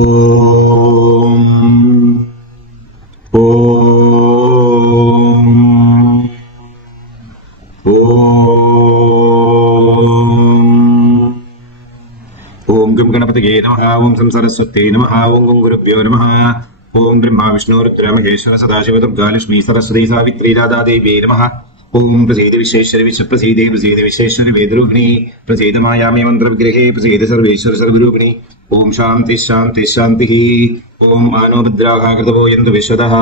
ஓம் ஓம் ஓம் come கணபதியே நமः. ஓம் some Saraswati நமः. ஓம் கம் குருभ्यो நமः. ஓம் பிரம்மா விஷ்ணு ருத்ர மகேஸ்வர சதாசிவ துர்கா லட்சுமி சரஸ்வதி சாவித்ரி ராதா தேவி நமः. ஓம் பிரசீத விஸ்வேஸ்வரி விஸ்வப்ரசீதே பிரசீத விஸ்வேஸ்வரி வேதரூபிணி பிரசீத மாயாமே மந்திர விக்கிரகே பிரசீத சர்வேஸ்வர சர்வரூபிணி. ஓம் சாந்தி சாந்தி சாந்தி. ஓம் மானோ ருத்ராः கிருதவோ யந்து விஸ்வதः.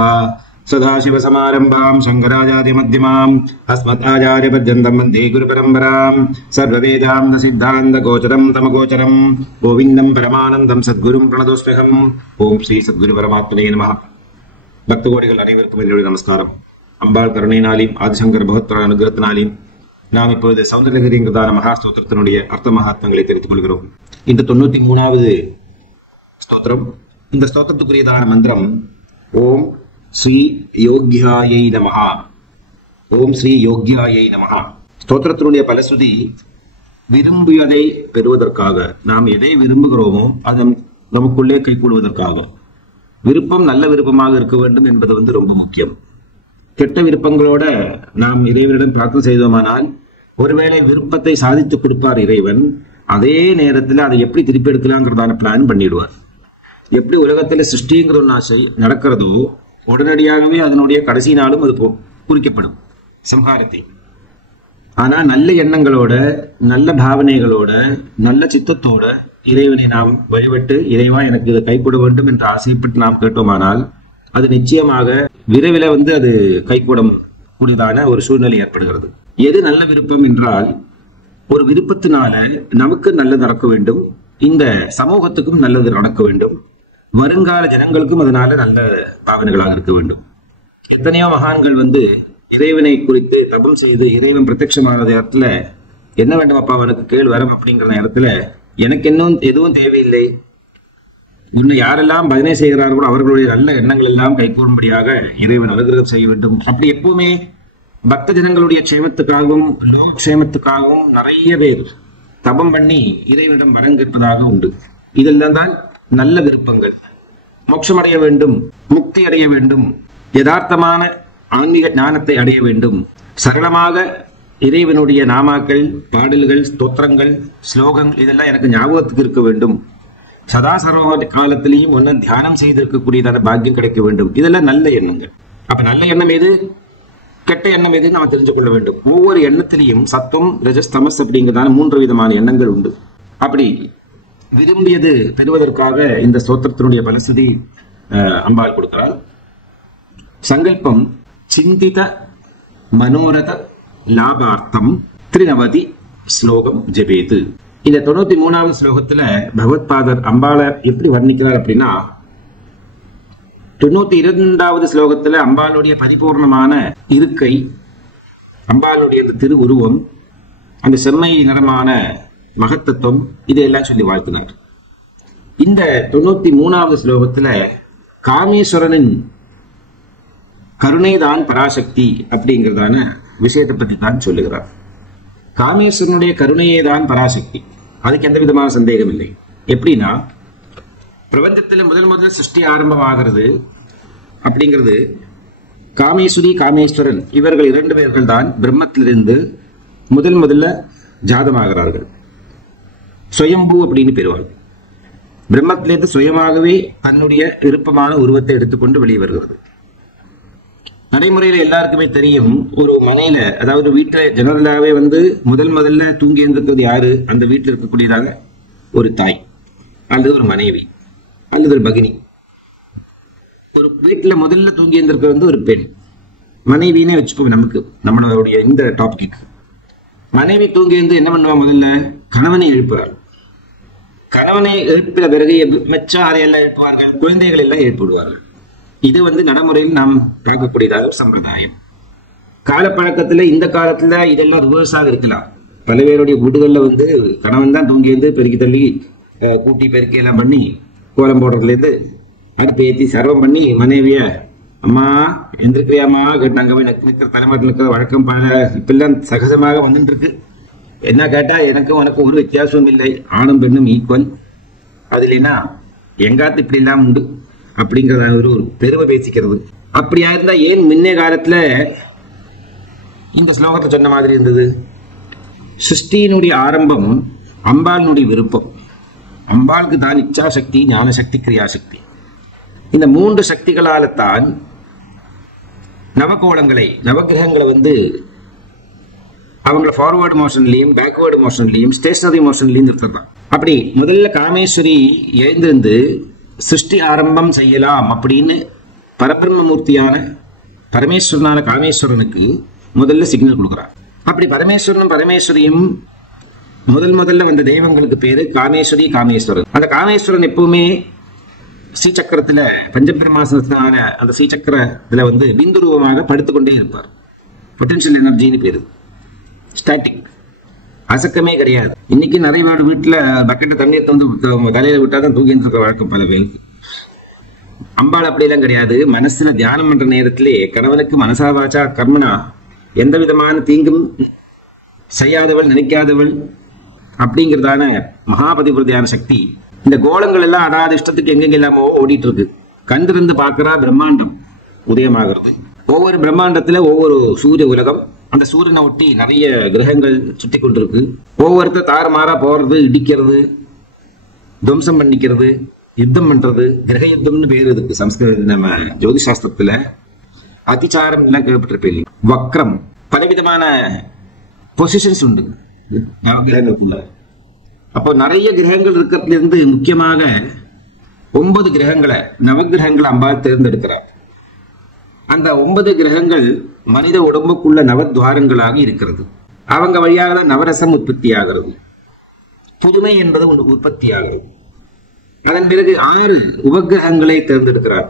சதாசிவசமாரம்பாம் சங்கராச்சார்யமத்தியமாம் அஸ்மதாச்சார்யபர்யந்தம் வந்தே குருபரம்பராம். சர்வவேதாந்த சித்தாந்த கோச்சரம் தமகோச்சரம் கோவிந்தம் பரமானந்தம் சத்குரும் பிரணதோஸ்மியம். ஓம் ஸ்ரீ சத்குரு பரமாத்மனே நமः. பக்த கோடிகள் அனைவருக்கும் என்னுடைய நமஸ்காரம். அம்பாள் கருணையினாலையும் ஆதிசங்கர் பகவத்பாத அனுகிரகத்தினாலையும் நாம் இப்பொழுது சௌந்தரகிரிங்கிறதான மகாஸ்தோத்திரத்தினுடைய அர்த்த மகாத்மங்களை தெரிவித்துக் கொள்கிறோம். இந்த 93வது ஸ்தோத்திரம். இந்த ஸ்தோத்திரத்துக்குரியதான மந்திரம் ஓம் ஸ்ரீ யோக்யாயை நமஹ. ஓம் ஸ்ரீ யோக்யாயை நமஹ. ஸ்தோத்திரத்தினுடைய பலஸ்ருதி விரும்பியதை பெறுவதற்காக, நாம் எதை விரும்புகிறோமோ அது நமக்குள்ளே கைகூடுவதற்காக. விருப்பம் நல்ல விருப்பமாக இருக்க வேண்டும் என்பது ரொம்ப முக்கியம். கெட்ட விருப்பங்களோட நாம் இறைவனிடம் பிரார்த்தனை செய்தோமானால் ஒருவேளை விருப்பத்தை சாதித்து கொடுப்பார் இறைவன். அதே நேரத்தில் அதை எப்படி திருப்பி எடுக்கலாங்கிறதான பிளான் பண்ணிடுவார். எப்படி உலகத்துல சிருஷ்டிங்கிற ஒரு ஆசை நடக்கிறதோ உடனடியாகவே அதனுடைய கடைசி நாளும் அது குறிக்கப்படும், சம்ஹாரத்தை. ஆனா நல்ல எண்ணங்களோட, நல்ல பாவனைகளோட, நல்ல சித்தத்தோட இறைவனை நாம் வழிபட்டு இறைவா எனக்கு இதை கைகூட வேண்டும் என்று ஆசைப்பட்டு நாம் கேட்டோமானால் அது நிச்சயமாக விரைவில் அது கைகூடம் கூடியதான ஒரு சூழ்நிலை ஏற்படுகிறது. எது நல்ல விருப்பம் என்றால், ஒரு விருப்பத்தினால நமக்கு நல்லது நடக்க வேண்டும், இந்த சமூகத்துக்கும் நல்லது நடக்க வேண்டும், வருங்கால ஜனங்களுக்கும் அதனால நல்ல பாவனைகளாக இருக்க வேண்டும். எத்தனையோ மகான்கள் இறைவனை குறித்து தபம் செய்து இறைவன் பிரத்யட்சமான இடத்துல என்ன வேண்டும் அப்பா அவனுக்கு கேள் வரம் அப்படிங்கிற நேரத்துல எனக்கு இன்னும் எதுவும் தேவையில்லை, இன்னும் யாரெல்லாம் பஜனை செய்கிறார்களோ அவர்களுடைய நல்ல எண்ணங்கள் எல்லாம் கைகூடும்படியாக இறைவன் அனுகிரகம் செய்ய வேண்டும். அப்படி எப்பவுமே பக்த ஜனங்களுடைய க்ஷேமத்துக்காகவும் லோக க்ஷேமத்துக்காகவும் நிறைய பேர் தபம் பண்ணி இறைவனிடம் வரம் கேட்பதாக உண்டு. இதெல்லாம் தான் நல்ல விருப்பங்கள். மோட்சம் அடைய வேண்டும், முக்தி அடைய வேண்டும், யதார்த்தமான ஆன்மீக ஞானத்தை அடைய வேண்டும், சரளமாக இறைவனுடைய நாமாக்கள், பாடல்கள், ஸ்தோத்திரங்கள், ஸ்லோகங்கள் இதெல்லாம் எனக்கு ஞாபகத்துக்கு இருக்க வேண்டும், சதா சர்வ காலத்திலையும் ஒன்னு தியானம் செய்திருக்கக்கூடியதான பாக்கியம் கிடைக்க வேண்டும். இதெல்லாம் நல்ல எண்ணங்கள். அப்ப நல்ல எண்ணம் எது, கெட்ட எண்ணம் எது நாம் தெரிஞ்சு கொள்ள வேண்டும். ஒவ்வொரு எண்ணத்திலையும் சத்துவம், ரஜஸ், தமஸ் அப்படிங்கிறதான 3 விதமான எண்ணங்கள் உண்டு. அப்படி விரும்பியது பெறுவதற்காக இந்த ஸ்தோத்திரத்தினுடைய பலஸ்ருதி அம்பாள் கொடுக்கிறாள். சங்கல்பம் சிந்தித மனோரத லாபார்த்தம் 93 ஸ்லோகம் ஜெபேது. இந்த 93வது ஸ்லோகத்துல பகவத்பாதர் அம்பாளை எப்படி வர்ணிக்கிறார் அப்படின்னா, 92வது ஸ்லோகத்துல அம்பாளுடைய பரிபூர்ணமான இருக்கை, அம்பாளுடைய அந்த திரு உருவம், அந்த செம்மை நிறமான மகத்தத்துவம் இதையெல்லாம் சொல்லி வாழ்த்தினார். இந்த 93வது ஸ்லோகத்துல காமேஸ்வரனின் கருணைதான் பராசக்தி அப்படிங்கிறதான விஷயத்தை பற்றி தான் சொல்லுகிறார். காமேஸ்வரனுடைய கருணையே தான் பராசக்தி, அதுக்கு எந்த விதமான சந்தேகம் இல்லை. எப்படின்னா, பிரபஞ்சத்துல முதல் சிருஷ்டி ஆரம்பமாகிறது அப்படிங்கிறது காமேஸ்வரி, காமேஸ்வரன் இவர்கள் 2 பேர்கள் தான் பிரம்மத்திலிருந்து முதல்ல ஜாதமாகிறார்கள். சுயம்பு அப்படின்னு பெறுவார்கள். பிரம்மத்திலிருந்து சுயமாகவே தன்னுடைய விருப்பமான உருவத்தை எடுத்துக்கொண்டு வெளியே வருகிறது. நடைமுறையில எல்லாருக்குமே தெரியும், ஒரு மனையில, அதாவது வீட்டுல ஜெனரலாவே முதல்ல தூங்கி இருந்திருக்கிறது யாரு, அந்த வீட்டில் இருக்கக்கூடியதாக ஒரு தாய் அல்லது ஒரு மனைவி அல்லது ஒரு பகினி. ஒரு வீட்டுல முதல்ல தூங்கி இருந்திருக்கிறது ஒரு பெண், மனைவினே வச்சுக்கோங்க. நமக்கு நம்மளுடைய இந்த டாபிக், மனைவி தூங்கி இருந்து என்ன பண்ணுவா, முதல்ல கணவனை எழுப்புறாள். கணவனை எழுப்பின பிறகு மெச்சம் அறையெல்லாம் எழுப்புவார்கள், குழந்தைகள் எல்லாம் எழுப்பிவிடுவார்கள். இது நடைமுறையில் நாம் பார்க்கக்கூடியதாக ஒரு சம்பிரதாயம். காலப்பழக்கத்துல இந்த காலத்துல இதெல்லாம் ரிவர்ஸாக இருக்கலாம். பல பேருடைய வீடுகள்ல கணவன் தான் தூங்கி இருந்து பெருக்கி தள்ளி கூட்டி பெருக்கி எல்லாம் பண்ணி கோலம் போடுறதுல இருந்து அடுப்பு ஏற்றி சர்வம் பண்ணி மனைவிய அம்மா எந்திருக்கிறியாமா கேட்டாங்க போய் நிற்கிற தலைமுறை நிற்கிற வழக்கம் பல இப்பெல்லாம் சகஜமாக வந்துட்டு இருக்கு. என்ன கேட்டா எனக்கும் உனக்கும் ஒரு வித்தியாசமும் இல்லை, ஆணும் பெண்ணும் ஈக்குவல். அது இல்லைன்னா எங்காத்து இப்படி எல்லாம் உண்டு அப்படிங்கறத ஒரு பெருமை பேசிக்கிறது. அப்படியா இருந்தா ஏன் முன்னே காலத்துல இந்த ஸ்லோகத்தை சொன்ன மாதிரி இருந்தது? சிருஷ்டியினுடைய ஆரம்பம் அம்பாளினுடைய விருப்பம். அம்பாளுக்கு தான் இச்சாசக்தி, ஞானசக்தி, கிரியாசக்தி. இந்த 3 சக்திகளால தான் நவகோளங்களை, நவகிரகங்களை அவங்கள ஃபார்வர்டு மோஷன்லயும் பேக்வேர்டு மோஷன்லயும் ஸ்டேஷனரி மோஷன்லயும் நிறுத்தலாம். அப்படி முதல்ல காமேஸ்வரி எழுந்திருந்து சிருஷ்டி ஆரம்பம் செய்யலாம் அப்படின்னு பரபிரம்மமூர்த்தியான பரமேஸ்வரனான காமேஸ்வரனுக்கு முதல்ல சிக்னல் கொடுக்குறார். அப்படி பரமேஸ்வரனும் பரமேஸ்வரியும் முதல்ல வந்த தெய்வங்களுக்கு பேரு காமேஸ்வரி, காமேஸ்வரன். அந்த காமேஸ்வரன் எப்பவுமே ஸ்ரீசக்கரத்துல பஞ்சபிரமாசனத்தினால அந்த ஸ்ரீசக்கரத்துல பிந்து ரூபமாக படுத்துக்கொண்டே இருப்பார். பொட்டன்ஷியல் எனர்ஜின்னு பேரு. ஸ்டாட்டிக், அசக்கமே கிடையாது. இன்னைக்கு நிறைய வீட்டுல பக்கெட்டை தண்ணீர் தலையில விட்டாதான் தூங்கிட்டு இருக்க வழக்கம் பல பேருக்கு. அம்பாள் அப்படியெல்லாம் கிடையாது. மனசுல தியானம் பண்ற நேரத்திலே கணவனுக்கு மனசாவாச்சா கர்மனா எந்த விதமான தீங்கும் செய்யாதவள், நினைக்காதவள் அப்படிங்கிறதான மகாபதிவிரதையான சக்தி. இந்த கோலங்கள் எல்லாம் அடாத இஷ்டத்துக்கு எங்கெல்லாமோ ஓடிட்டு இருக்கு. கண்டிருந்து பார்க்கிறா பிரம்மாண்டம் உதயமாகிறது. ஒவ்வொரு பிரம்மாண்டத்துல ஒவ்வொரு சூரிய உலகம். அந்த சூரியனை ஒட்டி நிறைய கிரகங்கள் சுத்தி கொண்டிருக்கு. ஒவ்வொருத்தர் தாறுமாறா போறது, இடிக்கிறது, துவம்சம் பண்ணிக்கிறது, யுத்தம் பண்றது. கிரக யுத்தம்னு பேரு இருக்கு சம்ஸ்கிருத நம்ம ஜோதிஷாஸ்திரத்துல. அதிச்சாரம் எல்லாம் கேள்விப்பட்டிருப்பேன். வக்ரம், பலவிதமான பொசிஷன்ஸ் உண்டு நவகிரகங்களுக்குள்ள. அப்போ நிறைய கிரகங்கள் இருக்கிறதுல இருந்து முக்கியமாக 9 கிரகங்களை, நவகிரகங்களை அம்பாள் தேர்ந்தெடுக்கிறார். அந்த 9 கிரகங்கள் மனித உடம்புக்குள்ள நவத்வாரங்களாக இருக்கிறது. அவங்க வழியாக தான் நவரசம் உற்பத்தி ஆகிறது. புதுமை என்பது ஒன்று உற்பத்தி ஆகிறது. அதன் பிறகு 6 உபகிரகங்களை தேர்ந்தெடுக்கிறார்.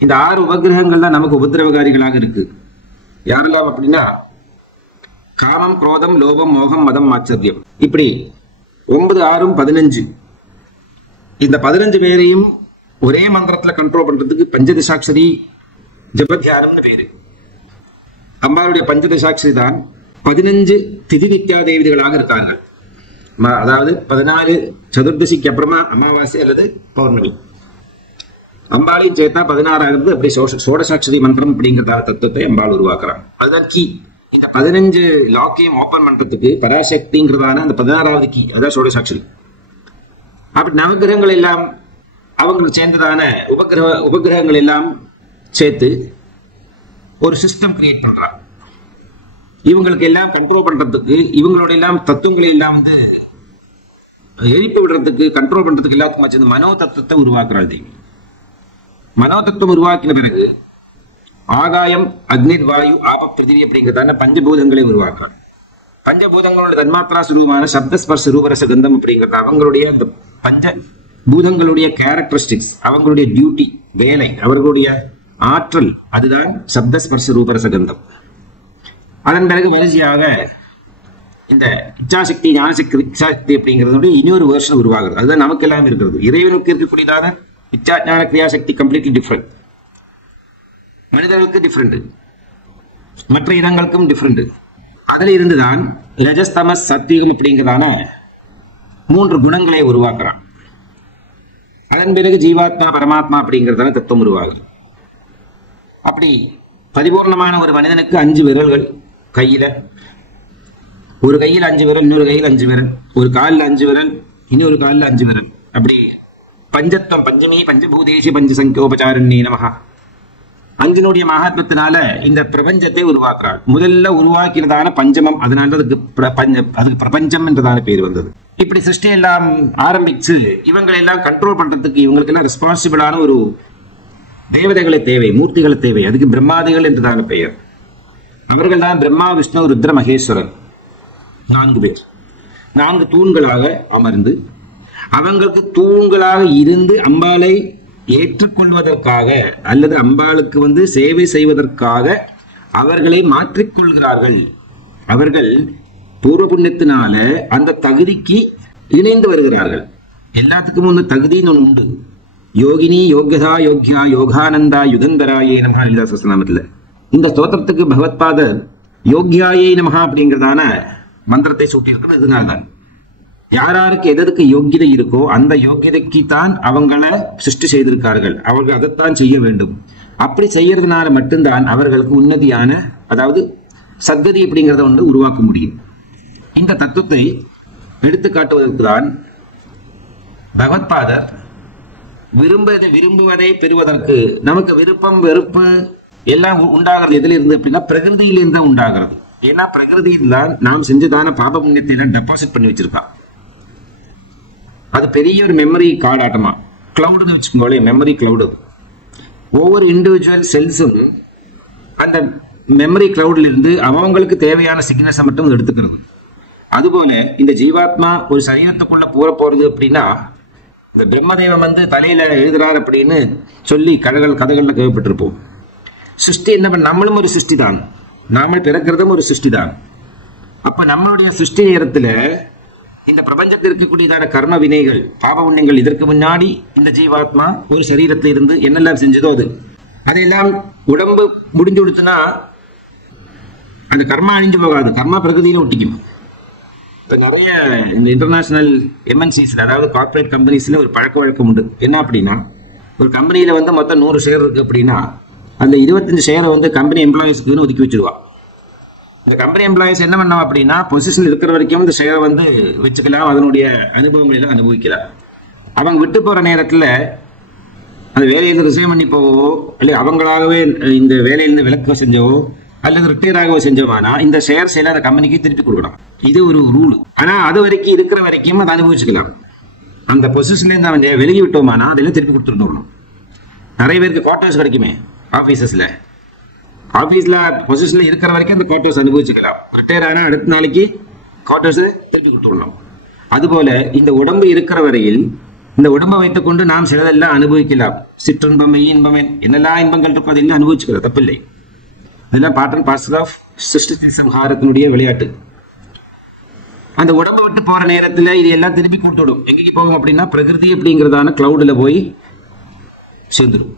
இந்த 6 உபகிரகங்கள் தான் நமக்கு உபதிரவகாரிகளாக இருக்கு. யாரெல்லாம் அப்படின்னா காமம், குரோதம், லோபம், மோகம், மதம், ஆச்சரியம். இப்படி 9, 6, 15. இந்த 15 பேரையும் ஒரே மந்திரத்துல கண்ட்ரோல் பண்றதுக்கு பஞ்சதசாட்சரி ஜபத்தியானம்னு பேரு. அம்பாளுடைய பஞ்சதசாட்சரி தான் 15 திதி வித்யா தேவதைகளாக இருக்காங்க. அதாவது 14 சதுர்தசிக்கு அப்புறமா அமாவாசை அல்லது பௌர்ணமி. அம்பாளையும் சேர்த்தா 16 அப்படி சோடசாட்சரி மந்திரம் அப்படிங்கிற தத்துவத்தை அம்பாள் உருவாக்குறான். அதுதான் கீ. இந்த 15 லாக்கையும் ஓபன் பண்றதுக்கு பராசக்திங்கிறதான அந்த 16வது கீ, அதான் சோடசாட்சரி. அப்படி நவகிரகங்கள் எல்லாம் அவங்களுக்கு சேர்ந்ததான உபகிரகங்கள் எல்லாம் சேர்த்து ஒரு சிஸ்டம் கிரியேட் பண்றாங்க. இவங்களுக்கு எல்லாம் கண்ட்ரோல் பண்றதுக்கு, இவங்களோட எல்லாம் தத்துவங்களை எல்லாம் எழுப்பி விடுறதுக்கு, கண்ட்ரோல் பண்றதுக்கு எல்லாத்துக்கும் சேர்ந்து மனோ தத்துவத்தை உருவாக்குறாள் தேவி. மனோ தத்துவம் உருவாக்கின பிறகு ஆகாயம், அக்னிர், வாயு, ஆப, பிருத்திவி அப்படிங்கிறதான பஞ்சபூதங்களை உருவாக்குறாள். பஞ்சபூதங்களோட தன்மாத்ரா சுரூபமான சப்த ஸ்பர்ஷ ரூபரச கந்தம் அப்படிங்கிறது அவங்களுடைய அந்த பஞ்ச பூதங்களுடைய கேரக்டரிஸ்டிக்ஸ், அவங்களுடைய டியூட்டி, வேலை, அவர்களுடைய ஆற்றல், அதுதான் சப்த ஸ்பர்ஷ ரூபரச கந்தம். அதன் பிறகு வரிசையாக இந்த இச்சாசக்தி, ஞானசக்தி, இச்சாசக்தி அப்படிங்கிறது இன்னொரு வேர்ஷன் உருவாகுது. அதுதான் நமக்கு எல்லாம் இருக்கிறது. இறைவனுக்கு இருக்கக்கூடியதான இச்சா ஞான கிரியாசக்தி கம்ப்ளீட்லி டிஃப்ரெண்ட். மனிதர்களுக்கு டிஃப்ரெண்ட், மற்ற இடங்களுக்கும் டிஃப்ரெண்ட். அதில் இருந்துதான் ரஜஸ், தமஸ், சத்வீகம் அப்படிங்கிறதான 3 குணங்களை உருவாக்குறான். அதன் பிறகு ஜீவாத்மா, பரமாத்மா அப்படிங்கிறதான தத்துவம் உருவாகுது. அப்படி பரிபூர்ணமான ஒரு மனிதனுக்கு 5 விரல்கள் கையில, ஒரு கையில் 5 விரல், இன்னொரு கையில் 5 விரல், ஒரு காலில் 5 விரல், இன்னொரு காலில் 5 விரல். அப்படி பஞ்சத்வம், பஞ்சமி பஞ்சபூதேசி பஞ்சசங்கியோபசாரண்யே நமஹ. 5னுடைய மகாத்மத்தினால இந்த பிரபஞ்சத்தை உருவாக்குறாள். முதல்ல உருவாக்கிறதான பஞ்சமம், அதனால அதுக்கு பிரபஞ்சம் என்றதான பேர் வந்தது. இப்படி சிருஷ்டி எல்லாம் ஆரம்பிச்சு இவங்களை எல்லாம் கண்ட்ரோல் பண்றதுக்கு இவங்களுக்கு எல்லாம் ரெஸ்பான்சிபிளான ஒரு தேவதைகளை தேவை, மூர்த்திகளை தேவை. அதுக்கு பிரம்மாதிகள் என்றதான பெயர். அவர்கள் தான் பிரம்மா, விஷ்ணு, ருத்ர, மகேஸ்வரன். 4 பேர் 4 தூண்களாக அமர்ந்து அவங்களுக்கு தூண்களாக இருந்து அம்பாளை ஏற்றுக்கொள்வதற்காக அல்லது அம்பாளுக்கு சேவை செய்வதற்காக அவர்களை மாற்றிக்கொள்கிறார்கள். அவர்கள் பூர்வ புண்ணியத்தினால அந்த தகுதிக்கு இணைந்து வருகிறார்கள். எல்லாத்துக்கும் தகுதின்னு ஒன்று உண்டு. யோகினி, யோகதா, யோக்யா, யோகானந்தா, யுகந்தராயே நமஹ லீலா சஹஸ்ரநாமத்துல இந்த ஸ்தோத்திரத்துக்கு பகவத்பாதர் யோக்யாயே நமஹ அப்படிங்கிறதான மந்திரத்தை சூட்டியிருக்கிறது. அதனால்தான் யாராருக்கு எதற்கு யோக்கியதை இருக்கோ அந்த யோக்கியதைக்கு தான் அவங்கள சிருஷ்டி செய்திருக்கார்கள். அவர்கள் அதைத்தான் செய்ய வேண்டும். அப்படி செய்யறதுனால மட்டும்தான் அவர்களுக்கு உன்னதியான, அதாவது சத்கதி அப்படிங்கிறத ஒன்று உருவாக்க முடியும். இந்த தத்துவத்தை எடுத்துக்காட்டுவதற்கு தான் பகவத்பாதர் விரும்புவதை பெறுவதற்கு நமக்கு விருப்பம் வெறுப்பு எல்லாம் உண்டாகிறது எதுல இருந்து அப்படின்னா பிரகிருதியிலிருந்து உண்டாகிறது. ஏன்னா பிரகிருதியில் தான் நாம் செஞ்சதான பாப புண்ணியத்தை எல்லாம் டெபாசிட் பண்ணி வச்சிருக்கோம். அது பெரிய ஒரு மெமரி கார்டு ஆட்டமா, கிளவுடுன்னு வச்சுக்கோங்களே, மெமரி கிளவுடு. ஒவ்வொரு இண்டிவிஜுவல் செல்ஸும் அந்த மெமரி கிளவுட்ல இருந்து அவங்களுக்கு தேவையான சிக்னஸை மட்டும் எடுத்துக்கிறது. அதுபோல இந்த ஜீவாத்மா ஒரு சரீரத்துக்குள்ள போறது அப்படின்னா, இந்த பிரம்மதேவன் வந்து தலையில எழுதுறார் அப்படின்னு சொல்லி கதைகள்ல கேள்விப்பட்டிருப்போம். சிருஷ்டி என்ன பண்ண, நம்மளும் ஒரு சிருஷ்டி தான், நாம பிறக்கிறதும் ஒரு சிருஷ்டி தான். அப்ப நம்மளுடைய சிருஷ்டி நேரத்துல இந்த பிரபஞ்சத்தில் இருக்கக்கூடியதான கர்ம வினைகள் பாப புண்ணியங்கள் இதற்கு முன்னாடி இந்த ஜீவாத்மா ஒரு சரீரத்தில் இருந்து என்னெல்லாம் செஞ்சதோ அதையெல்லாம் உடம்பு முடிஞ்சு கொடுத்தனா அந்த கர்மா அழிஞ்சு போகாது, கர்மா பிரகதியில ஒட்டிக்கும். இப்ப நிறைய இந்த இன்டர்நேஷனல் எம்என்சிஸ்ல, அதாவது கார்பரேட் கம்பெனிஸ்ல ஒரு பழக்க வழக்கம் உண்டு. என்ன அப்படின்னா, ஒரு கம்பெனியில வந்து மொத்தம் 100 ஷேர் இருக்கு அப்படின்னா அதுல 25 ஷேரை வந்து கம்பெனி எம்ப்ளாயிஸ்க்குன்னு ஒதுக்கி வச்சிருவா. இந்த கம்பெனி எம்ப்ளாயிஸ் என்ன பண்ணோம் அப்படின்னா, பொசிஷன் இருக்கிற வரைக்கும் இந்த ஷேரை வந்து வச்சுக்கலாம், அதனுடைய அனுபவங்களை எல்லாம் அனுபவிக்கலாம். அவங்க விட்டு போற நேரத்துல அந்த வேலையிலிருந்து ரிசைன் பண்ணி போவோ, இல்லை அவங்களாகவே இந்த வேலையிலிருந்து விலக்க செஞ்சவோ அல்லது ரிட்டையர் ஆகவோ செஞ்சோமானா இந்த ஷேர்ஸ் எல்லாம் அந்த கம்பெனிக்கு திருப்பி கொடுக்கணும். இது ஒரு ரூல். ஆனா அது வரைக்கும் இருக்கிற வரைக்கும் அதை அனுபவிச்சுக்கலாம். அந்த பொசிஷன்ல இருந்து அவன் விலகி விட்டோமானா அதெல்லாம் திருப்பி கொடுத்துருந்தோம். நிறைய பேருக்கு குவார்டர்ஸ் கிடைக்குமே ஆபீசஸ்ல, ஆபீஸ்ல பொசிஷன்ல இருக்கிற வரைக்கும் அந்த குவார்டர்ஸ் அனுபவிச்சுக்கலாம். ரிட்டையர் ஆனா அடுத்த நாளைக்கு குவார்டர்ஸ் திருப்பி கொடுத்துடணும். அதுபோல இந்த உடம்பு இருக்கிற வரையில் இந்த உடம்பை வைத்துக் கொண்டு நாம் சிலதெல்லாம் அனுபவிக்கலாம். சிற்றின்பம், மெய் இன்பம், என்னெல்லாம் இன்பங்கள் இருக்கோ அதெல்லாம் அனுபவிச்சுக்கலாம், தப்பில்லை. இதெல்லாம் பார்ட் அண்ட் பார்சல் ஆஃப் சிருஷ்டி சம்ஹாரத்தினுடைய விளையாட்டு. அந்த உடம்பை விட்டு போற நேரத்துல இது எல்லாம் திருப்பி கொடுத்துடும். எங்கேக்கு போகும் அப்படின்னா பிரகிருதி அப்படிங்கிறதான கிளவுட்ல போய் சேர்ந்துடும்.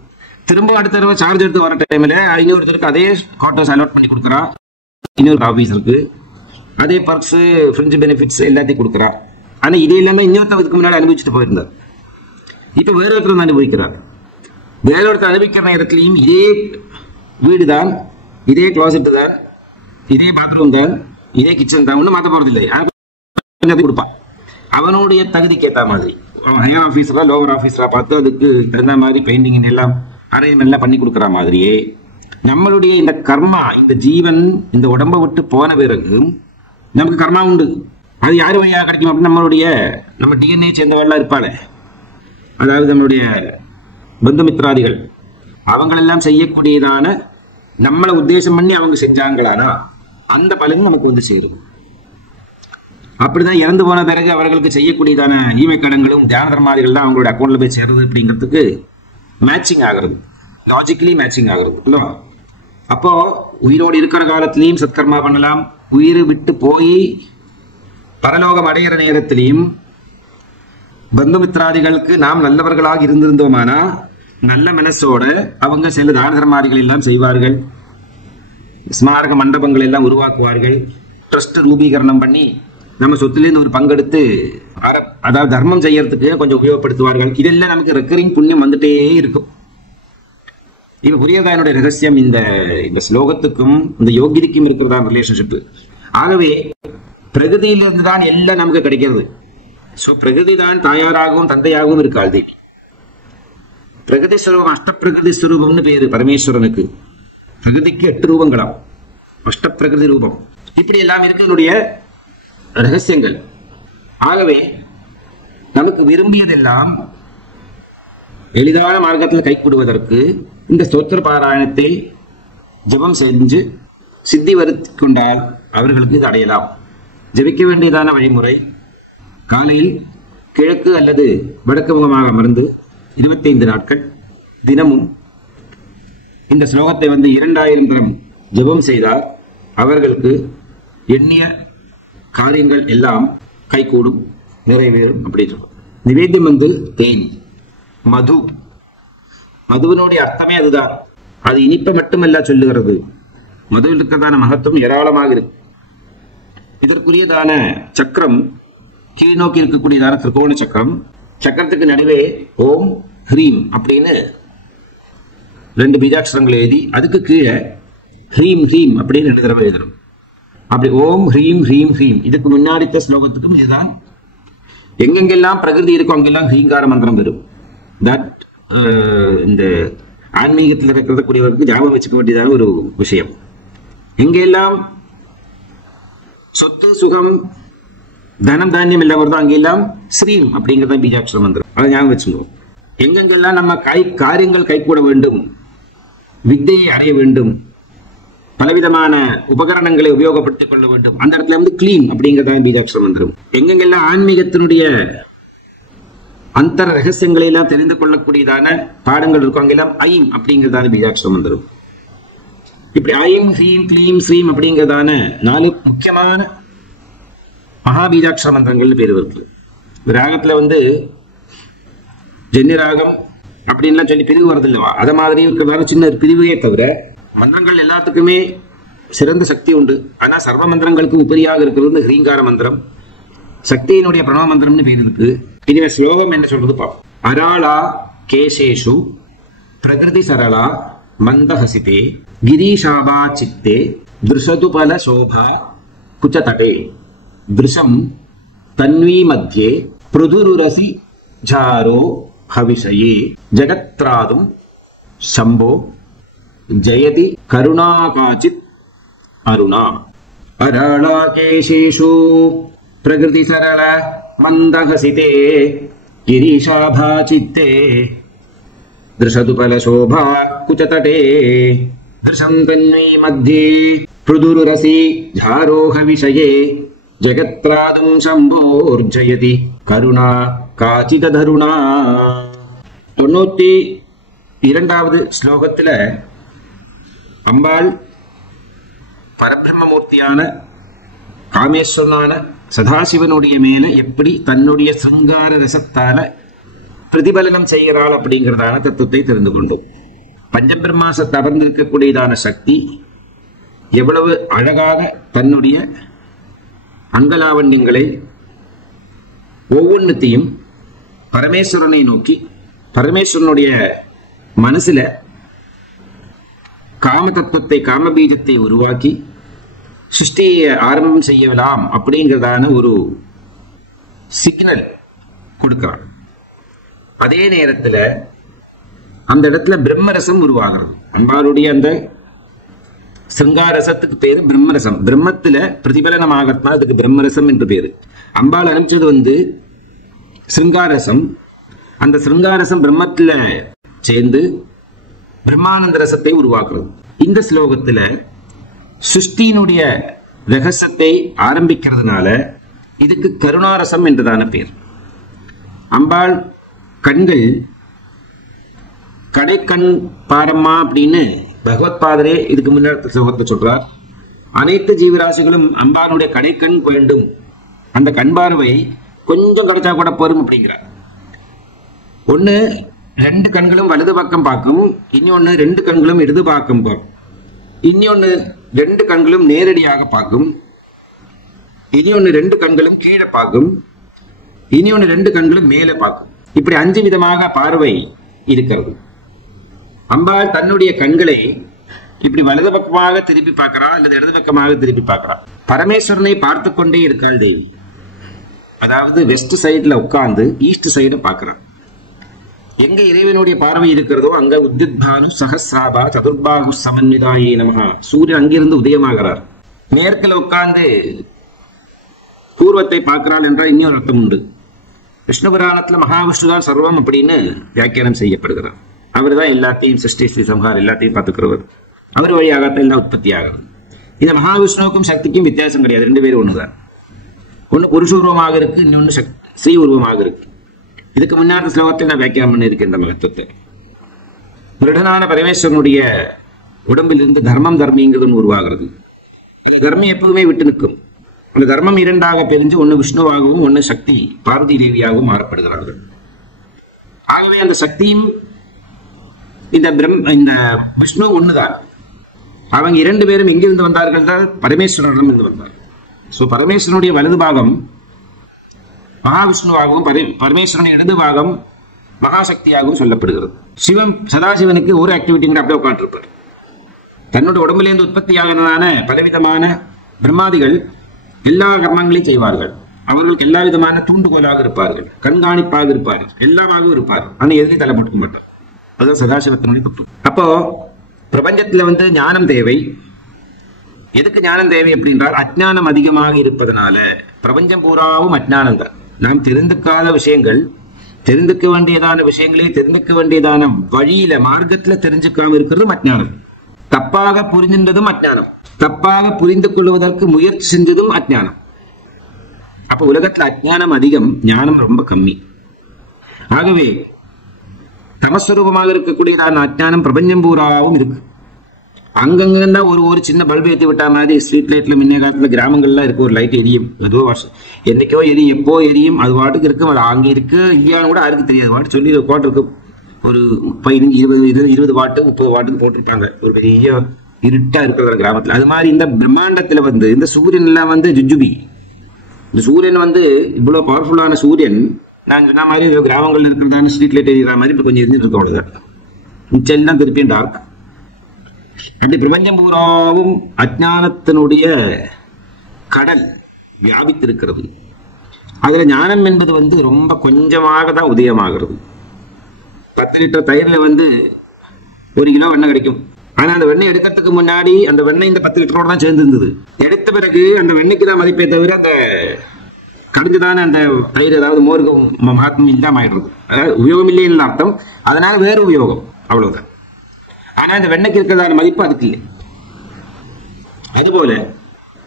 திரும்ப அடுத்த தடவை சார்ஜ் எடுத்து வர டைம்ல இன்னொருத்தருக்கு அதே குவார்டர்ஸ் அலாட் பண்ணி கொடுக்குறா, இன்னொரு ஆபீஸருக்கு அதே பர்க்ஸ், ஃப்ரெண்ட்ஸ் பெனிஃபிட்ஸ் எல்லாத்தையும் கொடுக்குறா. ஆனா இது எல்லாமே இன்னொருத்தவருக்கு முன்னாடி அனுபவிச்சுட்டு போயிருந்தார். இப்ப வேற ஒருத்தர் அனுபவிக்கிறார். வேற ஒருத்தர் அனுபவிக்கிற நேரத்திலையும் இதே வீடு தான், இதே கிளாசெட் தான், இதே பாத்ரூம் தான், இதே கிச்சன் தான், ஒன்றும் மாற்ற போறது இல்லை. கொடுப்பான் அவனுடைய தகுதிக்கு ஏற்ற மாதிரி. ஹையர் ஆஃபீஸரா லோவர் ஆஃபீஸரா பார்த்து அதுக்கு தகுந்த மாதிரி பெயிண்டிங் எல்லாம் அரேஞ்ச்மெண்ட் பண்ணி கொடுக்குற மாதிரியே நம்மளுடைய இந்த கர்மா, இந்த ஜீவன் இந்த உடம்பை விட்டு போன பிறகு நமக்கு கர்மா உண்டு. அது யாரு வழியாக கிடைக்கும் அப்படின்னு நம்ம டிஎன்ஏ சேர்ந்தவெல்லாம் இருப்பாளே, அதாவது நம்மளுடைய பந்துமித்ராதிகள் அவங்களெல்லாம் செய்யக்கூடியதான நம்மளை உத்தேசம் பண்ணி அவங்க செஞ்சாங்களானா அந்த பலன் நமக்கு வந்து சேரும். அப்படிதான் இறந்து போன பிறகு அவர்களுக்கு செய்யக்கூடியதான ஈமை கடன்களும் தியான தர்மாதிகள் தான் அவங்களோட அக்கௌண்ட்ல போய் சேருது. அப்படிங்கிறதுக்கு மேட்சிங் ஆகிறது, லாஜிக்கலி மேட்சிங் ஆகிறது இல்லவா? அப்போ உயிரோடு இருக்கிற காலத்திலையும் சத்கர்மா பண்ணலாம், உயிர் விட்டு போய் பரலோகம் அடைகிற நேரத்திலையும் பந்துமித்ராதிகளுக்கு நாம் நல்லவர்களாக இருந்திருந்தோமானா நல்ல மனசோட அவங்க சில தான தர்மாதிகள் எல்லாம் செய்வார்கள், ஸ்மாரக மண்டபங்கள் எல்லாம் உருவாக்குவார்கள், ட்ரஸ்ட் ரூபீகரணம் பண்ணி நம்ம சொத்துலேருந்து ஒரு பங்கெடுத்து அதாவது தர்மம் செய்யறதுக்கு கொஞ்சம் உபயோகப்படுத்துவார்கள். இதெல்லாம் நமக்கு ரெக்கரிங் புண்ணியம் வந்துட்டே இருக்கும். இப்ப புரியுதா என்னுடைய ரகசியம்? இந்த ஸ்லோகத்துக்கும் இந்த யோகிதிக்கும் இருக்கிறதா ரிலேஷன்ஷிப். ஆகவே பிரகிருதியிலிருந்து தான் எல்லாம் நமக்கு கிடைக்கிறது. சோ பிரகிருதி தான் தாயாராகவும் தந்தையாகவும் இருக்காது. பிரகிருதி ஸ்வரூபம், அஷ்டப்பிரகிருதி ஸ்வரூபம்னு பேரு பரமேஸ்வரனுக்கு. பிரகிருதிக்கு 8 ரூபங்களாம், அஷ்டப்பிரகிருதி ரூபம். இப்படி எல்லாம் இருக்கு என்னுடைய ரகசியங்கள். ஆகவே நமக்கு விரும்பியதெல்லாம் எளிதான மார்க்கத்தில் கைகூடுவதற்கு இந்த ஸ்தோத்திர பாராயணத்தை ஜபம் செஞ்சு சித்தி வருத்தி கொண்டால் அவர்களுக்கு இது அடையலாம். ஜபிக்க வேண்டியதான வழிமுறை, காலையில் கிழக்கு அல்லது வடக்கு முகமாக அமர்ந்து 25 நாட்கள் தினமும் இந்த ஸ்லோகத்தை 2000 தரம் ஜபம் செய்தால் அவர்களுக்கு எண்ணிய காரியங்கள் எல்லாம் கைகூடும், நிறைவேறும். அப்படின்னு நிவேத்தியம் தேன், மது. மதுவினுடைய அர்த்தமே அதுதான். அது இனிப்பை மட்டுமல்ல சொல்லுகிறது, மதுவில் இருக்கிறதான மகத்துவம் ஏராளமாக இருக்கு. இதற்குரியதான சக்கரம் கீழ் நோக்கி இருக்கக்கூடியதான திரிகோண சக்கரம். சக்கரத்துக்கு நடுவே ஓம் ஹ்ரீம் அப்படின்னு 2 பீஜாட்சரங்கள் எழுதி அதுக்கு கீழே ஹ்ரீம் ஹ்ரீம் அப்படின்னு 2 தடவை எழுதணும். அப்படி ஓம் ஹ்ரீம் ஹ்ரீம் ஹ்ரீம். இதுக்கு முன்னாடித்த ஸ்லோகத்துக்கும் இதுதான். எங்கெங்கெல்லாம் பிரகிருதி இருக்கும் அங்கெல்லாம் ஹ்ரீங்கார மந்திரம் வரும். தட் இந்த ஆன்மீகத்தில் இருக்கக்கூடியவருக்கு ஞாபகம் வச்சுக்க வேண்டியதான ஒரு விஷயம். எங்கெல்லாம் சொத்து சுகம் தனம் தானியம் எல்லாம் வருதோ அங்கெல்லாம் ஸ்ரீம் அப்படிங்கிறத பீஜாட்சர மந்திரம். அதை ஞாபகம் வச்சுக்கணும். எங்கெங்கெல்லாம் நம்ம காரியங்கள் கைகூட வேண்டும், வித்தையை அடைய வேண்டும், பலவிதமான உபகரணங்களை உபயோகப்படுத்திக் கொள்ள வேண்டும், அந்த இடத்துல வந்து கிளீம் அப்படிங்கிறத பீஜாட்சர மந்திரம். எங்கெங்கெல்லாம் ஆன்மீகத்தினுடைய அந்தர ரகசியங்களை எல்லாம் தெரிந்து கொள்ளக்கூடியதான பாடங்கள் இருக்கும் அங்கெல்லாம் ஐம் அப்படிங்கிறதான பீஜாட்சர மந்திரம். இப்படி ஐம் ஹ்ரீம் கிளீம் ஸ்ரீம் அப்படிங்கிறதான 4 முக்கியமான மகாபீஜாட்சர மந்திரங்கள் பேர் இருக்கு. ராகத்துல வந்து ஜென்னி ராகம் அப்படின்லாம் சொல்லி பிரிவு வருது இல்லவா, அத மாதிரி இருக்கிறதால சின்ன பிரிவே தவிர மந்திரங்கள் எல்லாத்துக்குமே சிறந்த சக்தி உண்டு. ஆனா சர்வ மந்திரங்களுக்கு உபரியாக இருக்கிறது இந்த ஹ்ரீங்கார மந்திரம். சக்தியினுடைய பிரணவ மந்திரம்னு பேர் இருக்கு. இனிமே ஸ்லோகம் என்ன சொல்றது பாப்போம். அராளா கேசேஷு பிரகிருதி சரளா மந்தஹசிதே கிரீஷாபா சித்தே திருஷது பல சோபா குச்சதடே திருஷம் தன்வி மத்தியே பிருதுருரசி ஜாரோ ஹவிஷயே ஜகத்ராதும் சம்போ ஜயதி கருணாகாச்சித் அருணா. அராளா கேசேஷு பிரகிருதி சரள மந்தஹசிதே கிரீஷாபா சித்தே திருஷது பல சோபா குச்சதடே திருஷம் தன்வை மத்தியே பிருதுருரசி ஜாரோஹ விஷயே ஜகத்ராதும் சம்போர்ஜயதி கருணா காச்சிதருணா. 92வது ஸ்லோகத்துல அம்பாள் பரபிரம்மமூர்த்தியான காமேஸ்வரனான சதாசிவனுடைய மேல எப்படி தன்னுடைய சிருங்கார ரசத்தால பிரதிபலனம் செய்கிறாள் அப்படிங்கிறதான தத்துவத்தை தெரிந்து கொண்டோம். பஞ்சபிரம்மாசத்தை அமர்ந்திருக்கக்கூடியதான சக்தி எவ்வளவு அழகாக தன்னுடைய அங்கலாவண்யங்களை ஒவ்வொன்றுத்தையும் பரமேஸ்வரனை நோக்கி பரமேஸ்வரனுடைய மனசுல காம தத்துவத்தை காமபீஜத்தை உருவாக்கி சிருஷ்டியை ஆரம்பம் செய்யலாம் அப்படிங்கிறதான ஒரு சிக்னல் கொடுக்கிறான். அதே நேரத்தில் அந்த இடத்துல பிரம்மரசம் உருவாகிறது. அம்பாளுடைய அந்த சிருங்காரசத்துக்கு பேரு பிரம்மரசம். பிரம்மத்துல பிரதிபலனமாகத்தான் அதுக்கு பிரம்மரசம் என்று பேரு. அம்பாள் அனுப்பிச்சது வந்து சிருங்காரசம். அந்த சிருங்காரசம் பிரம்மத்துல சேர்ந்து பிரம்மானந்த ரசத்தை உருவாக்குறது. இந்த ஸ்லோகத்துல சிருஷ்டியினுடைய ரகசியத்தை ஆரம்பிக்கிறதுனால இதுக்கு கருணாரசம் என்றதான பேர். அம்பாள் கண்கள் கடைக்கண் பாரம்மா அப்படின்னு பகவத் பாதரே இதுக்கு முன்னாடி ஸ்லோகத்தை சொல்றார். அனைத்து ஜீவராசிகளும் அம்பாளுடைய கடைக்கண் வேண்டும், அந்த கண் பார்வை கொஞ்சம் கிடைச்சா கூட போரும் அப்படிங்கிறார். ஒண்ணு 2 கண்களும் வலது பக்கம் பார்க்கும், இன்னொன்னு 2 கண்களும் இடது பக்கம் பார்க்கும், இன்னொன்னு 2 கண்களும் நேரடியாக பார்க்கும், இன்னொன்னு 2 கண்களும் கீழே பார்க்கும், இன்னொன்னு 2 கண்களும் மேலே பார்க்கும். இப்படி 5 விதமாக பார்வை இருக்கிறது. அம்பாள் தன்னுடைய கண்களை இப்படி வலது பக்கமாக திருப்பி பார்க்கிறா அல்லது இடது பக்கமாக திருப்பி பார்க்கிறா. பரமேஸ்வரனை பார்த்து கொண்டே இருக்காள் தேவி. அதாவது வெஸ்ட் சைட்ல உட்கார்ந்து ஈஸ்ட் சைடு பார்க்கிறான். எங்க இறைவனுடைய பார்வை இருக்கிறதோ அங்க உத்தித்பானு சஹஸ்ராபா சதுர்பாகு சமன்விதாயே நமஹ. சூரியன் அங்கிருந்து உதயமாகிறார். மேற்கில் உட்கார்ந்து பூர்வத்தை பார்க்கிறாள் என்றால் இன்னொரு அர்த்தம் உண்டு. விஷ்ணு புராணத்துல மகாவிஷ்ணுதான் சர்வம் அப்படின்னு வியாக்கியானம் செய்யப்படுகிறார். அவர் தான் எல்லாத்தையும் சிருஷ்டி ஸ்ரீ சம்ஹார் எல்லாத்தையும் பார்த்துக்கிறவர். அவர் வழியாகத்தான் எல்லாம் உற்பத்தி ஆகிறது. இந்த மகாவிஷ்ணுவுக்கும் சக்திக்கும் வித்தியாசம் கிடையாது, 2 பேரும் ஒண்ணுதான். ஒன்னு புருஷ உருவமாக இருக்கு, இன்னொன்னு ஸ்ரீ உருவமாக இருக்கு. இதுக்கு முன்னாடி ஸ்லோகத்தில் நான் வியாக்கியானம் பண்ணியிருக்கேன் இந்த மகத்துவத்தை. திருடனான பரமேஸ்வரனுடைய உடம்பிலிருந்து தர்மம் தர்மிங்கிறது உருவாகிறது. அந்த தர்மம் எப்பவுமே விட்டு நிற்கும். அந்த தர்மம் 2ஆக பிரிஞ்சு ஒன்னு விஷ்ணுவாகவும் ஒன்னு சக்தி பார்வதி தேவியாகவும் மாறப்படுகிறார்கள். ஆகவே அந்த சக்தியும் இந்த விஷ்ணு ஒண்ணுதான். அவங்க 2 பேரும் எங்கிருந்து வந்தார்கள்? பரமேஸ்வரனிடம் இருந்து வந்தார். சோ பரமேஸ்வரனுடைய வலது பாகம் மகாவிஷ்ணுவாகவும் பரமேஸ்வரன் இடது பாகம் மகாசக்தியாகவும் சொல்லப்படுகிறது. சிவம் சதாசிவனுக்கு ஒரு ஆக்டிவிட்டி அப்படியே உட்காந்துருப்பார். தன்னோட உடம்புலேருந்து உற்பத்தியாகிறதான பலவிதமான பிரம்மாதிகள் எல்லா கர்மங்களையும் செய்வார்கள். அவர்களுக்கு எல்லா விதமான தூண்டுகோலாக இருப்பார்கள், கண்காணிப்பாக இருப்பார்கள், எல்லாமாகவும் இருப்பார்கள். ஆனால் எதிரி தலைப்பட்டுக்க மாட்டார். அதுதான் சதாசிவத்தினுடைய தப்பு. அப்போ பிரபஞ்சத்துல ஞானம் தேவை. எதுக்கு ஞானம் தேவை அப்படின்றால் அஜ்ஞானம் அதிகமாக இருப்பதனால. பிரபஞ்சம் பூராவும் அஜ்ஞானம் தான். நாம் தெரிந்துக்காத விஷயங்கள், தெரிந்துக்க வேண்டியதான விஷயங்களே தெரிந்துக்க வேண்டியதான வழியில மார்க்கத்துல தெரிஞ்சுக்காம இருக்கிறதும் அஜ்ஞானம். தப்பாக புரிஞ்சின்றதும் அஜ்ஞானம். தப்பாக புரிந்து கொள்வதற்கு முயற்சி செஞ்சதும் அஜ்ஞானம். அப்ப உலகத்துல அஜ்ஞானம் அதிகம், ஞானம் ரொம்ப கம்மி. ஆகவே தமஸ்வரூபமாக இருக்கக்கூடியதான அஜ்ஞானம் பிரபஞ்சம் பூராவும் இருக்கு. அங்கங்க ஒரு சின்ன பல்பு ஏற்றி விட்டா மாதிரி ஸ்ட்ரீட் லைட்ல முன்ன காலத்துல கிராமங்கள்லாம் இருக்கு. ஒரு லைட் எரியும், ஏதோ வருஷம் என்னைக்கோ எரியும், எப்போ எரியும், அது வாட்டுக்கு இருக்கு. அங்க இருக்கு இல்லையான்னு கூட யாருக்கு தெரியாது. வாட்டு சொல்லி கோட்டு இருக்கு. ஒரு 15, 20 வாட்டு 30 வாட்டுக்கு போட்டிருப்பாங்க. ஒரு பெரிய இருட்டா இருக்கிற கிராமத்துல. அது மாதிரி இந்த பிரம்மாண்டத்துல இந்த சூரியன் எல்லாம் ஜுஜுபி. இந்த சூரியன் இவ்வளவு பவர்ஃபுல்லான சூரியன், நான் சொன்ன மாதிரி கிராமங்கள்ல இருக்கிறதான ஸ்ட்ரீட் லைட் எரிகிற மாதிரி இப்ப கொஞ்சம் இருந்துட்டு இருக்க அவ்வளவுதான். மிச்சம் தான் திருப்பியும் டார்க். அப்படி பிரபஞ்சம் பூராவும் அஜ்ஞானத்தினுடைய கடல் வியாபித்திருக்கிறது. அதுல ஞானம் என்பது ரொம்ப கொஞ்சமாக தான் உதயமாகிறது. 10 லிட்டர் தயிர்ல 1 கிலோ வெண்ணெய் கிடைக்கும். ஆனா அந்த வெண்ணெய் எடுக்கிறதுக்கு முன்னாடி அந்த வெண்ணெய் இந்த 10 லிட்டரோட தான் சேர்ந்து இருந்தது. எடுத்த பிறகு அந்த வெண்ணெய்க்கு தான் மதிப்பே தவிர அந்த கடைஞ்சுதானே அந்த தயிர் ஏதாவது மோருக்கு மகாத்மம் இல்லாம ஆயிடுறது. அதாவது உபயோகம் இல்லைன்னு அர்த்தம். அதனால வேறு உபயோகம், அவ்வளவுதான். ஆனா இந்த வெண்ணெய்க்கு இருக்கிறதான மதிப்பு அதுக்கு இல்லை. அதுபோல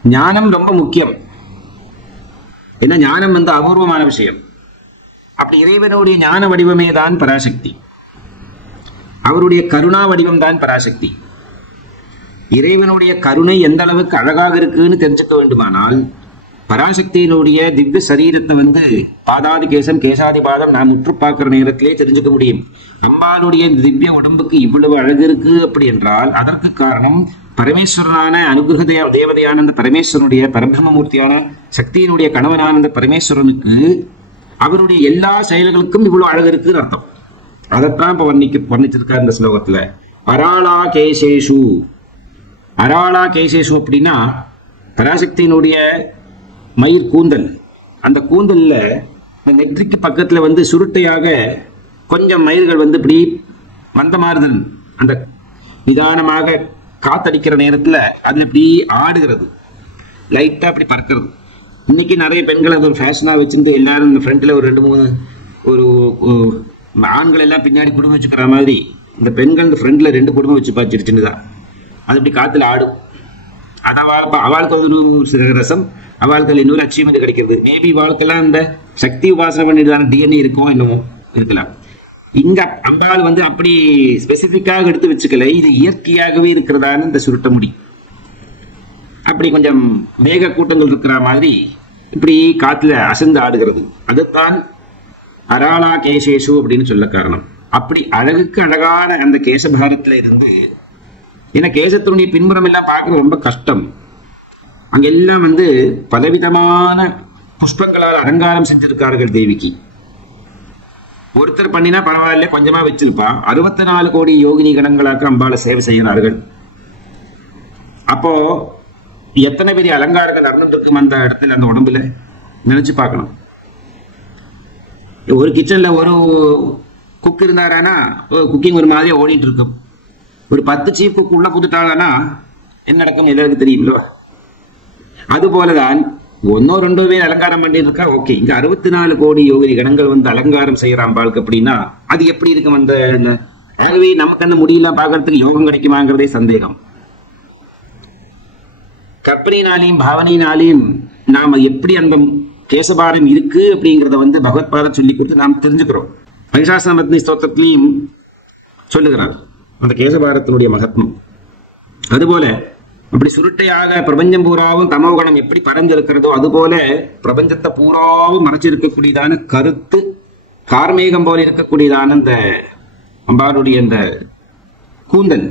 ஞானம் ரொம்ப முக்கியம். ஏன்னா ஞானம் அபூர்வமான விஷயம். அப்படி இறைவனுடைய ஞான வடிவமே தான் பராசக்தி. அவருடைய கருணா வடிவம் தான் பராசக்தி. இறைவனுடைய கருணை எந்த அளவுக்கு அழகாக இருக்குன்னு தெரிஞ்சுக்க வேண்டுமானால் பராசக்தியினுடைய திவ்ய சரீரத்தை பாதாதி கேசம் கேசாதி பாதம் நாம் உற்று பார்க்கிற நேரத்திலே தெரிஞ்சுக்க முடியும். அம்பாளுடைய திவ்ய உடம்புக்கு இவ்வளவு அழகு இருக்கு அப்படி என்றால் அதற்கு காரணம் பரமேஸ்வரனான அனுகிரக தேவதையான அந்த பரமேஸ்வரனுடைய பரபிரம்மமூர்த்தியான சக்தியினுடைய கணவனான அந்த பரமேஸ்வரனுக்கு அவருடைய எல்லா செயல்களுக்கும் இவ்வளவு அழகு இருக்குன்னு அர்த்தம். அதைத்தான் இப்ப வர்ணிச்சிருக்காரு இந்த ஸ்லோகத்துல. அராளா கேசேஷு. அராளா கேசேஷு அப்படின்னா பராசக்தியினுடைய மயிர் கூந்தல். அந்த கூந்தல்ல நெற்றிக்கு பக்கத்துல சுருட்டையாக கொஞ்சம் மயிர்கள் இப்படி வந்த மாறுதல், அந்த நிதானமாக காத்தடிக்கிற நேரத்துல அதுல இப்படி ஆடுகிறது, லைட்டா அப்படி பறக்கிறது. இன்னைக்கு நிறைய பெண்கள் அது ஒரு ஃபேஷனா வச்சுட்டு எல்லாரும் இந்த ஃப்ரண்ட்ல ஒரு 2-3 ஆண்கள் எல்லாம் பின்னாடி குடும்பம் வச்சுக்கிற மாதிரி இந்த பெண்கள் இந்த ஃப்ரண்ட்ல 2 குடும்பம் வச்சு பாச்சிருச்சுன்னுதான் அது இப்படி காத்துல ஆடும். அவளுக்கு ஒரு ரசம், அவளுக்கு இன்னொரு அச்சீவ்மெண்ட் கிடைக்கிறது. மேபி வாழ்க்கெல்லாம் இந்த சக்தி உபாசனை பண்ணிட்டு டிஎன்ஏ இருக்கும், என்னமோ இருக்கலாம். இங்க அம்பாள் அப்படி ஸ்பெசிபிக்காக எடுத்து வச்சுக்கல, இது இயற்கையாகவே இருக்கிறதான இந்த சுருட்ட முடி அப்படி கொஞ்சம் மேக கூட்டங்கள் இருக்கிற மாதிரி இப்படி காத்துல அசந்து ஆடுகிறது. அதுதான் அராளா கேசேஷு அப்படின்னு சொல்ல காரணம். அப்படி அழகுக்கு அழகான அந்த கேசபாரத்துல இருந்து, ஏன்னா கேசத்தினுடைய பின்புறம் எல்லாம் பார்க்கறது ரொம்ப கஷ்டம். அங்கெல்லாம் பலவிதமான புஷ்பங்களால் அலங்காரம் செஞ்சிருக்கார்கள் தேவிக்கு. ஒருத்தர் பண்ணினா பரவாயில்ல, கொஞ்சமா வச்சிருப்பான். 64 கோடி யோகினி கணங்களாக அம்பாளை சேவை செய்கிறார்கள். அப்போ எத்தனை பெரிய அலங்காரங்கள் நடந்துருக்கும் அந்த இடத்துல, அந்த உடம்புல நினைச்சு பார்க்கணும். ஒரு கிச்சன்ல ஒரு குக் இருந்தாரானா குக்கிங் ஒரு மாதிரியா ஓடிட்டு இருக்கும். ஒரு 10 சீஃப் குக் உள்ள புதுட்டாங்கன்னா என்ன நடக்கும் எல்லாருக்கும் தெரியுங்களா? அது போலதான் 1-2 பேர் அலங்காரம் பண்ணிட்டு இருக்கா. ஓகே, இங்க 64 கோடி யோகினி கணங்கள் அலங்காரம் செய்யற அம்பாளுக்கு அப்படின்னா அது எப்படி இருக்கும்? ஆகவே நமக்கு அந்த முடியெல்லாம் பார்க்கறதுக்கு யோகம் கிடைக்குமாங்கிறதே சந்தேகம். கற்பனையினாலையும் பாவனையினாலையும் நாம எப்படி அந்த கேசபாரம் இருக்கு அப்படிங்கிறத பகவத்பாதம் சொல்லி கொடுத்து நாம் தெரிஞ்சுக்கிறோம். மகிஷாசுரமர்த்தினி ஸ்தோத்திரத்திலையும் சொல்லுகிறார் அந்த கேசபாரத்தினுடைய மகத்வம். அதுபோல அப்படி சுருட்டையாக பிரபஞ்சம் பூராவும் தமோகணம் எப்படி பறந்திருக்கிறதோ அதுபோல பிரபஞ்சத்தை பூராவும் மறைச்சிருக்கக்கூடியதான கருத்து கார்மேகம் போல இருக்கக்கூடியதான இந்த அம்பாளுடைய அந்த கூந்தல்,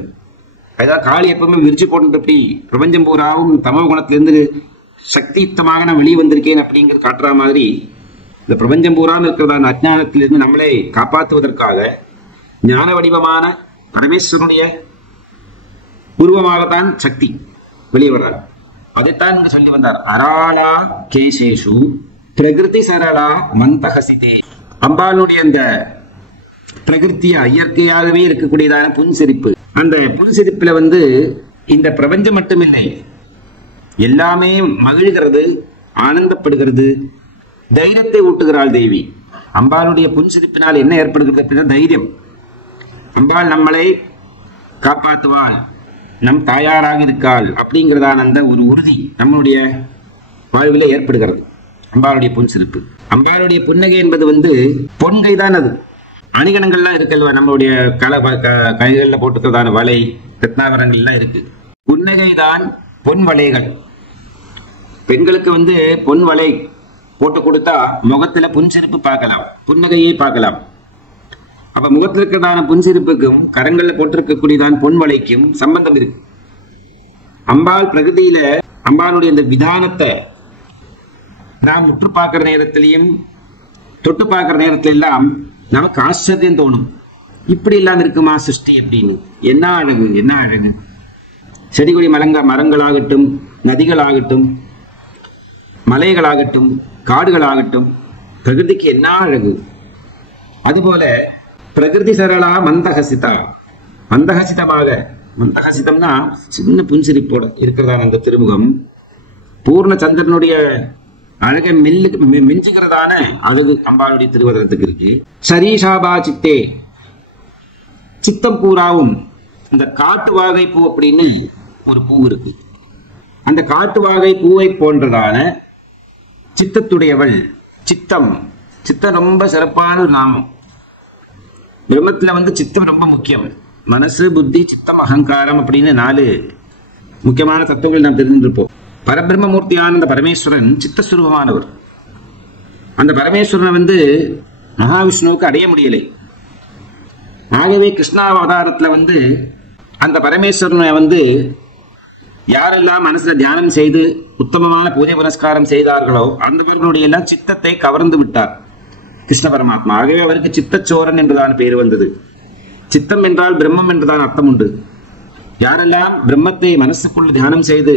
அதாவது காளி எப்பவுமே விரிச்சு போட்டு அப்படி பிரபஞ்சம் பூராவும் தமோ குணத்திலிருந்து சக்தியுக்தமாக நான் வெளியே வந்திருக்கேன் அப்படிங்கிறது காட்டுற மாதிரி இந்த பிரபஞ்சம் பூராமல் இருக்கிறதான அஜ்ஞானத்திலிருந்து நம்மளை காப்பாற்றுவதற்காக ஞான வடிவமான பரமேஸ்வரனுடைய உருவமாகத்தான் சக்தி வெளியே வர்றார். அதைத்தான் இங்கு சொல்லி வந்தார். அராளா கேசேஷு பிரகிருதி சரளா மந்தஹசிதே. அம்பாளுடைய அந்த பிரகிருத்தியா இயற்கையாகவே இருக்கக்கூடியதான புன்சிரிப்பு, அந்த புன்சிரிப்புல இந்த பிரபஞ்சம் மட்டுமில்லை, எல்லாமே மகிழ்கிறது, ஆனந்தப்படுகிறது, தைரியத்தை ஊட்டுகிறாள் தேவி. அம்பாளுடைய புன்சிரிப்பினால் என்ன ஏற்படுகிறது அப்படின்னா தைரியம். அம்பாள் நம்மளை காப்பாற்றுவாள், நம் தாயாராக இருக்காள் அப்படிங்கிறதான அந்த ஒரு உறுதி நம்மளுடைய வாழ்வில் ஏற்படுகிறது. அம்பாளுடைய புன்சிரிப்பு, அம்பாளுடைய புன்னகை என்பது பொன்கை தான். அது அணிகணங்கள்லாம் இருக்குல்வா, நம்மளுடைய கைகளில் போட்டுக்கிறதான வலை ரத்னாவரங்கள்லாம் இருக்கு. புன்னகை தான் பொன் வளைகள். பெண்களுக்கு பொன் வலை போட்டு கொடுத்தா முகத்துல புன்சிரிப்பு பார்க்கலாம், புன்னகையை பார்க்கலாம். அப்ப முகத்தில் இருக்கிறதான புன்சிரிப்புக்கும் கரங்கள்ல போட்டிருக்கக்கூடியதான் பொன் வலைக்கும் சம்பந்தம் இருக்கு. அம்பாள் பிரகதியில அம்பாளுடைய இந்த விதானத்தை நாம் முற்று பார்க்கிற நேரத்திலையும் தொட்டு பார்க்கிற நேரத்துல எல்லாம் நமக்கு ஆச்சரியம் தோணும். இப்படி இல்லாம இருக்குமா சிருஷ்டி அப்படின்னு. என்ன அழகு, என்ன அழகு. செடி கொடி மரங்களாகட்டும், நதிகளாகட்டும், மலைகளாகட்டும், காடுகளாகட்டும், பிரகிருதிக்கு என்ன அழகு. அதுபோல பிரகிருதி சரளா மந்தஹசிதா, மந்தஹசிதமாக, மந்தஹசிதம்னா சின்ன புன்சிரிப்போட இருக்கிறதான அந்த திருமுகம் பூர்ண சந்திரனுடைய அழகை மிஞ்சுகிறதான அழகு அம்பாளுடைய திருவதனத்துக்கு இருக்கு. சரீஷாபா சித்தே, சித்தம் பூராவும் இந்த காட்டு வாகை பூ அப்படின்னு ஒரு பூ இருக்கு. அந்த காட்டு வாகை பூவை போன்றதான சித்தத்துடையவள். சித்தம், சித்தம் ரொம்ப சிறப்பான ஒரு நாமம். பிரம்மத்துல சித்தம் ரொம்ப முக்கியம். மனசு, புத்தி, சித்தம், அகங்காரம் அப்படின்னு 4 முக்கியமான தத்துவங்கள் நாம் தெரிஞ்சிருப்போம். பரபிரம்மமூர்த்தியான அந்த பரமேஸ்வரன் சித்தஸ்வரூபமானவர். அந்த பரமேஸ்வரனை மகாவிஷ்ணுவுக்கு அடைய முடியலை. ஆகவே கிருஷ்ணாவதாரத்துல அந்த பரமேஸ்வரனை யாரெல்லாம் மனசுல தியானம் செய்து உத்தமமான பூஜை புனஸ்காரம் செய்தார்களோ அந்தவர்களுடைய எல்லாம் சித்தத்தை கவர்ந்து விட்டார் கிருஷ்ண பரமாத்மா. ஆகவே அவருக்கு சித்தச்சோரன் என்றுதான் பெயர் வந்தது. சித்தம் என்றால் பிரம்மம் என்றுதான் அர்த்தம் உண்டு. யாரெல்லாம் பிரம்மத்தை மனசுக்குள் தியானம் செய்து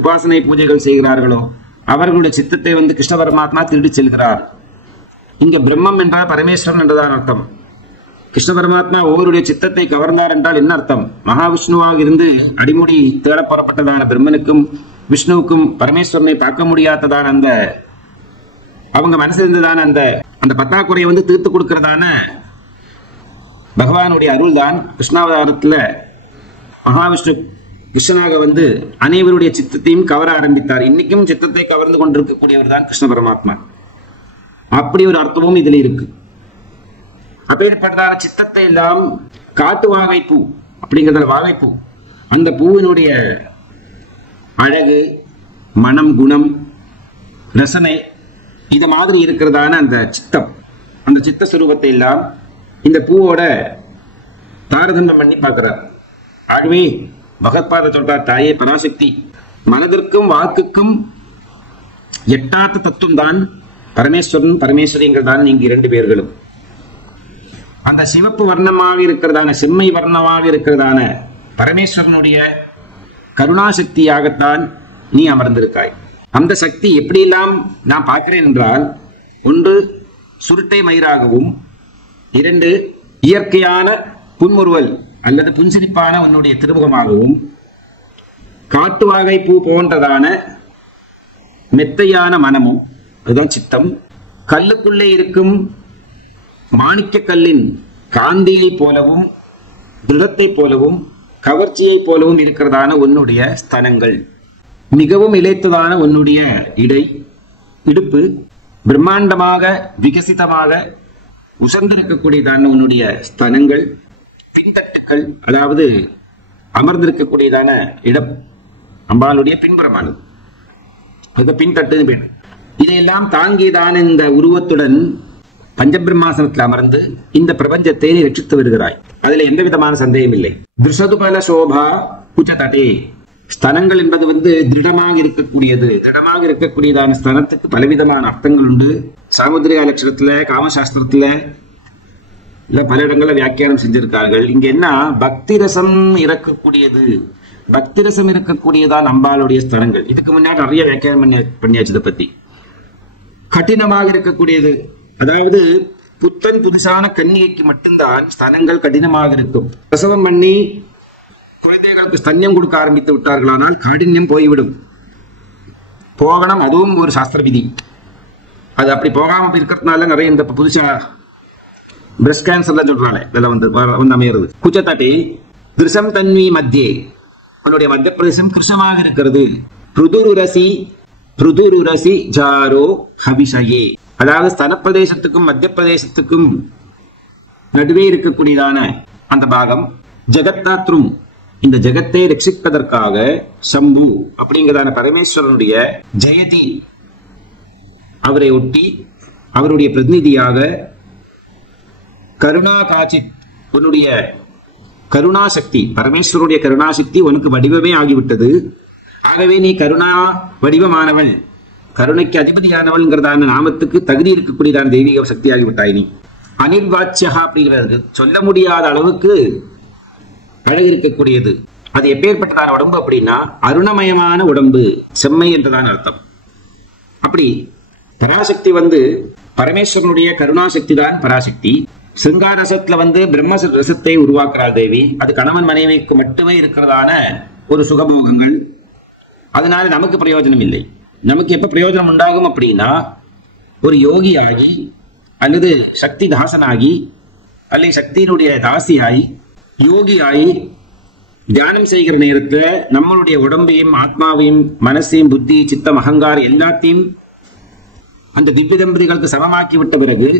உபாசனை பூஜைகள் செய்கிறார்களோ அவர்களுடைய சித்தத்தை கிருஷ்ண பரமாத்மா திருடி செல்கிறார். இங்க பிரம்மம் என்றால் பரமேஸ்வரன் என்றுதான் அர்த்தம். கிருஷ்ண பரமாத்மா ஒவ்வொருடைய சித்தத்தை கவர்ந்தார் என்றால் என்ன அர்த்தம்? மகாவிஷ்ணுவாக இருந்து அடிமுடி தேடப்படப்பட்டதான பிரம்மனுக்கும் விஷ்ணுவுக்கும் பரமேஸ்வரனை பார்க்க முடியாததான அந்த அவங்க மனசு இருந்ததான அந்த பத்தாக்குறையை தீர்த்து கொடுக்கிறதான பகவானுடைய அருள் தான் கிருஷ்ணாவதாரத்துல மகாவிஷ்ணு கிருஷ்ணனாக அனைவருடைய சித்தத்தையும் கவர ஆரம்பித்தார். இன்னைக்கும் சித்தத்தை கவர்ந்து கொண்டிருக்கக்கூடியவர் தான் கிருஷ்ண பரமாத்மா. அப்படி ஒரு அர்த்தமும் இதுல இருக்கு. அப்பேற்பட்டதான சித்தத்தை எல்லாம் காட்டு வாகைப்பூ அப்படிங்கிறத வாகைப்பூ, அந்த பூவினுடைய அழகு, மனம், குணம், ரசனை இது மாதிரி இருக்கிறதான அந்த சித்தம், அந்த சித்த சுரூபத்தை எல்லாம் இந்த பூவோட தாரதமியம் பண்ணி பார்க்கிறார். ஆகவே பகவத்பாத சொல்றார், தாயே பராசக்தி, மனதிற்கும் வாக்குக்கும் எட்டாத்த தத்துவம் தான் பரமேஸ்வரன் பரமேஸ்வரிங்கள் தான் நீங்க 2 பேர்களும். அந்த சிவப்பு வர்ணமாக இருக்கிறதான செம்மை வர்ணமாக இருக்கிறதான பரமேஸ்வரனுடைய கருணாசக்தியாகத்தான் நீ அமர்ந்திருக்காய். அந்த சக்தி எப்படியெல்லாம் நான் பார்க்கிறேன் என்றால், 1 சுருட்டை மயிராகவும், 2 இயற்கையான புன்முறுவல் அல்லது புன்சிரிப்பான உன்னுடைய திருமுகமாகவும், காட்டுவாகை பூ போன்றதான மெத்தையான மனமும், அதுதான் சித்தம், கல்லுக்குள்ளே இருக்கும் மாணிக்க கல்லின் காந்தியை போலவும் திருடத்தை போலவும் கவர்ச்சியை போலவும் இருக்கிறதான உன்னுடைய ஸ்தனங்கள், மிகவும் இழைத்ததான உன்னுடைய இடுப்பு, பிரம்மாண்டமாக விகசிதமாக உசர்ந்திருக்கக்கூடியதான உன்னுடைய ஸ்தனங்கள், பின்தட்டுக்கள், அதாவது அமர்ந்திருக்கக்கூடியதான இடம் அம்பாளுடைய பின்புறமானது, அது பின்தட்டுன்னு பேர். இதையெல்லாம் தாங்கியதான இந்த உருவத்துடன் பஞ்சபிரம்மாசனத்தில் அமர்ந்து இந்த பிரபஞ்சத்தை ரட்சித்து வருகிறாய். அதுல எந்த விதமான சந்தேகம் இல்லை. திருஷதுபல சோபா குச்சதட்டே, ஸ்தனங்கள் என்பது வந்து திருடமாக இருக்கக்கூடியது. திருடமாக இருக்கக்கூடியதான ஸ்தனத்துக்கு பலவிதமான அர்த்தங்கள் உண்டு. சாமுத்திரிகா லட்சணத்துல, காமசாஸ்திரத்துல இல்ல பல இடங்கள்ல வியாக்கியானம் செஞ்சிருக்கார்கள். இங்க என்ன, பக்தி ரசம் இறக்கக்கூடியது, பக்தி ரசம் இருக்கக்கூடியதான் அம்பாளுடைய ஸ்தனங்கள். இதுக்கு முன்னாடி நிறைய வியாக்கியானம் பண்ணியாச்சு இதை பத்தி. கடினமாக இருக்கக்கூடியது, அதாவது புத்தன் புதுசான கன்னிகைக்கு மட்டும்தான் ஸ்தனங்கள் கடினமாக இருக்கும். பிரசவம் பண்ணி குழந்தைகளுக்கு ஸ்தன்யம் கொடுக்க ஆரம்பித்து விட்டார்களானால் காடின்யம் போய்விடும். போகணும், அதுவும் ஒரு சாஸ்திர விதி. அது அப்படி போகாம இருக்கிறதுனால நிறைய இந்த புதுசா பிரஸ்ட் கேன்சர்ல சொல்றாங்க, இதெல்லாம் வந்து அமையிறது. குச்சத்தட்டி திருஷம் தன்வி மத்தியே, உன்னுடைய மத்திய பிரதேசம் கிருஷமாக இருக்கிறது. பிருதுருரசி ஜாரோ ஹபிஷயே, அதாவது ஸ்தன பிரதேசத்துக்கும் மத்திய பிரதேசத்துக்கும் நடுவே இருக்கக்கூடியதான அந்த பாகம். ஜெகத்தாத்ரும், இந்த ஜெகத்தை ரட்சிப்பதற்காக சம்பு அப்படிங்கிறதான பரமேஸ்வரனுடைய ஜெயதி அவரை ஒட்டி அவருடைய பிரதிநிதியாக கருணா காச்சித், உன்னுடைய கருணாசக்தி, பரமேஸ்வருடைய கருணாசக்தி உனக்கு வடிவமே ஆகிவிட்டது. ஆகவே நீ கருணா வடிவமானவள், கருணைக்கு அதிபதியானவள்ங்கிறதான நாமத்துக்கு தகுதி இருக்கக்கூடியதான தெய்வீக சக்தி ஆகிவிட்டாய் நீ. அனிர்வாச்சியா அப்படிங்கிறது சொல்ல முடியாத அளவுக்கு அழகு இருக்கக்கூடியது. அது எப்பேற்பட்டதான உடம்பு அப்படின்னா அருணமயமான உடம்பு, செம்மை என்றதான அர்த்தம். அப்படி பராசக்தி வந்து பரமேஸ்வரனுடைய கருணாசக்தி தான் பராசக்தி. சிங்காரசத்துல வந்து பிரம்ம ரசத்தை உருவாக்குறார் தேவி. அது கணவன் மனைவிக்கு மட்டுமே இருக்கிறதான ஒரு சுகபோகங்கள். அதனால நமக்கு பிரயோஜனம் இல்லை. நமக்கு எப்ப பிரயோஜனம் உண்டாகும் அப்படின்னா, ஒரு யோகியாகி அல்லது சக்தி தாசனாகி அல்லது சக்தியினுடைய தாசியாகி யோகியாகி தியானம் செய்கிற நேரத்துல நம்மளுடைய உடம்பையும் ஆத்மாவையும் மனசையும் புத்தி சித்தம் அகங்காரம் எல்லாத்தையும் அந்த திவ்ய தம்பதிகளுக்கு சமமாக்கி விட்ட பிறகு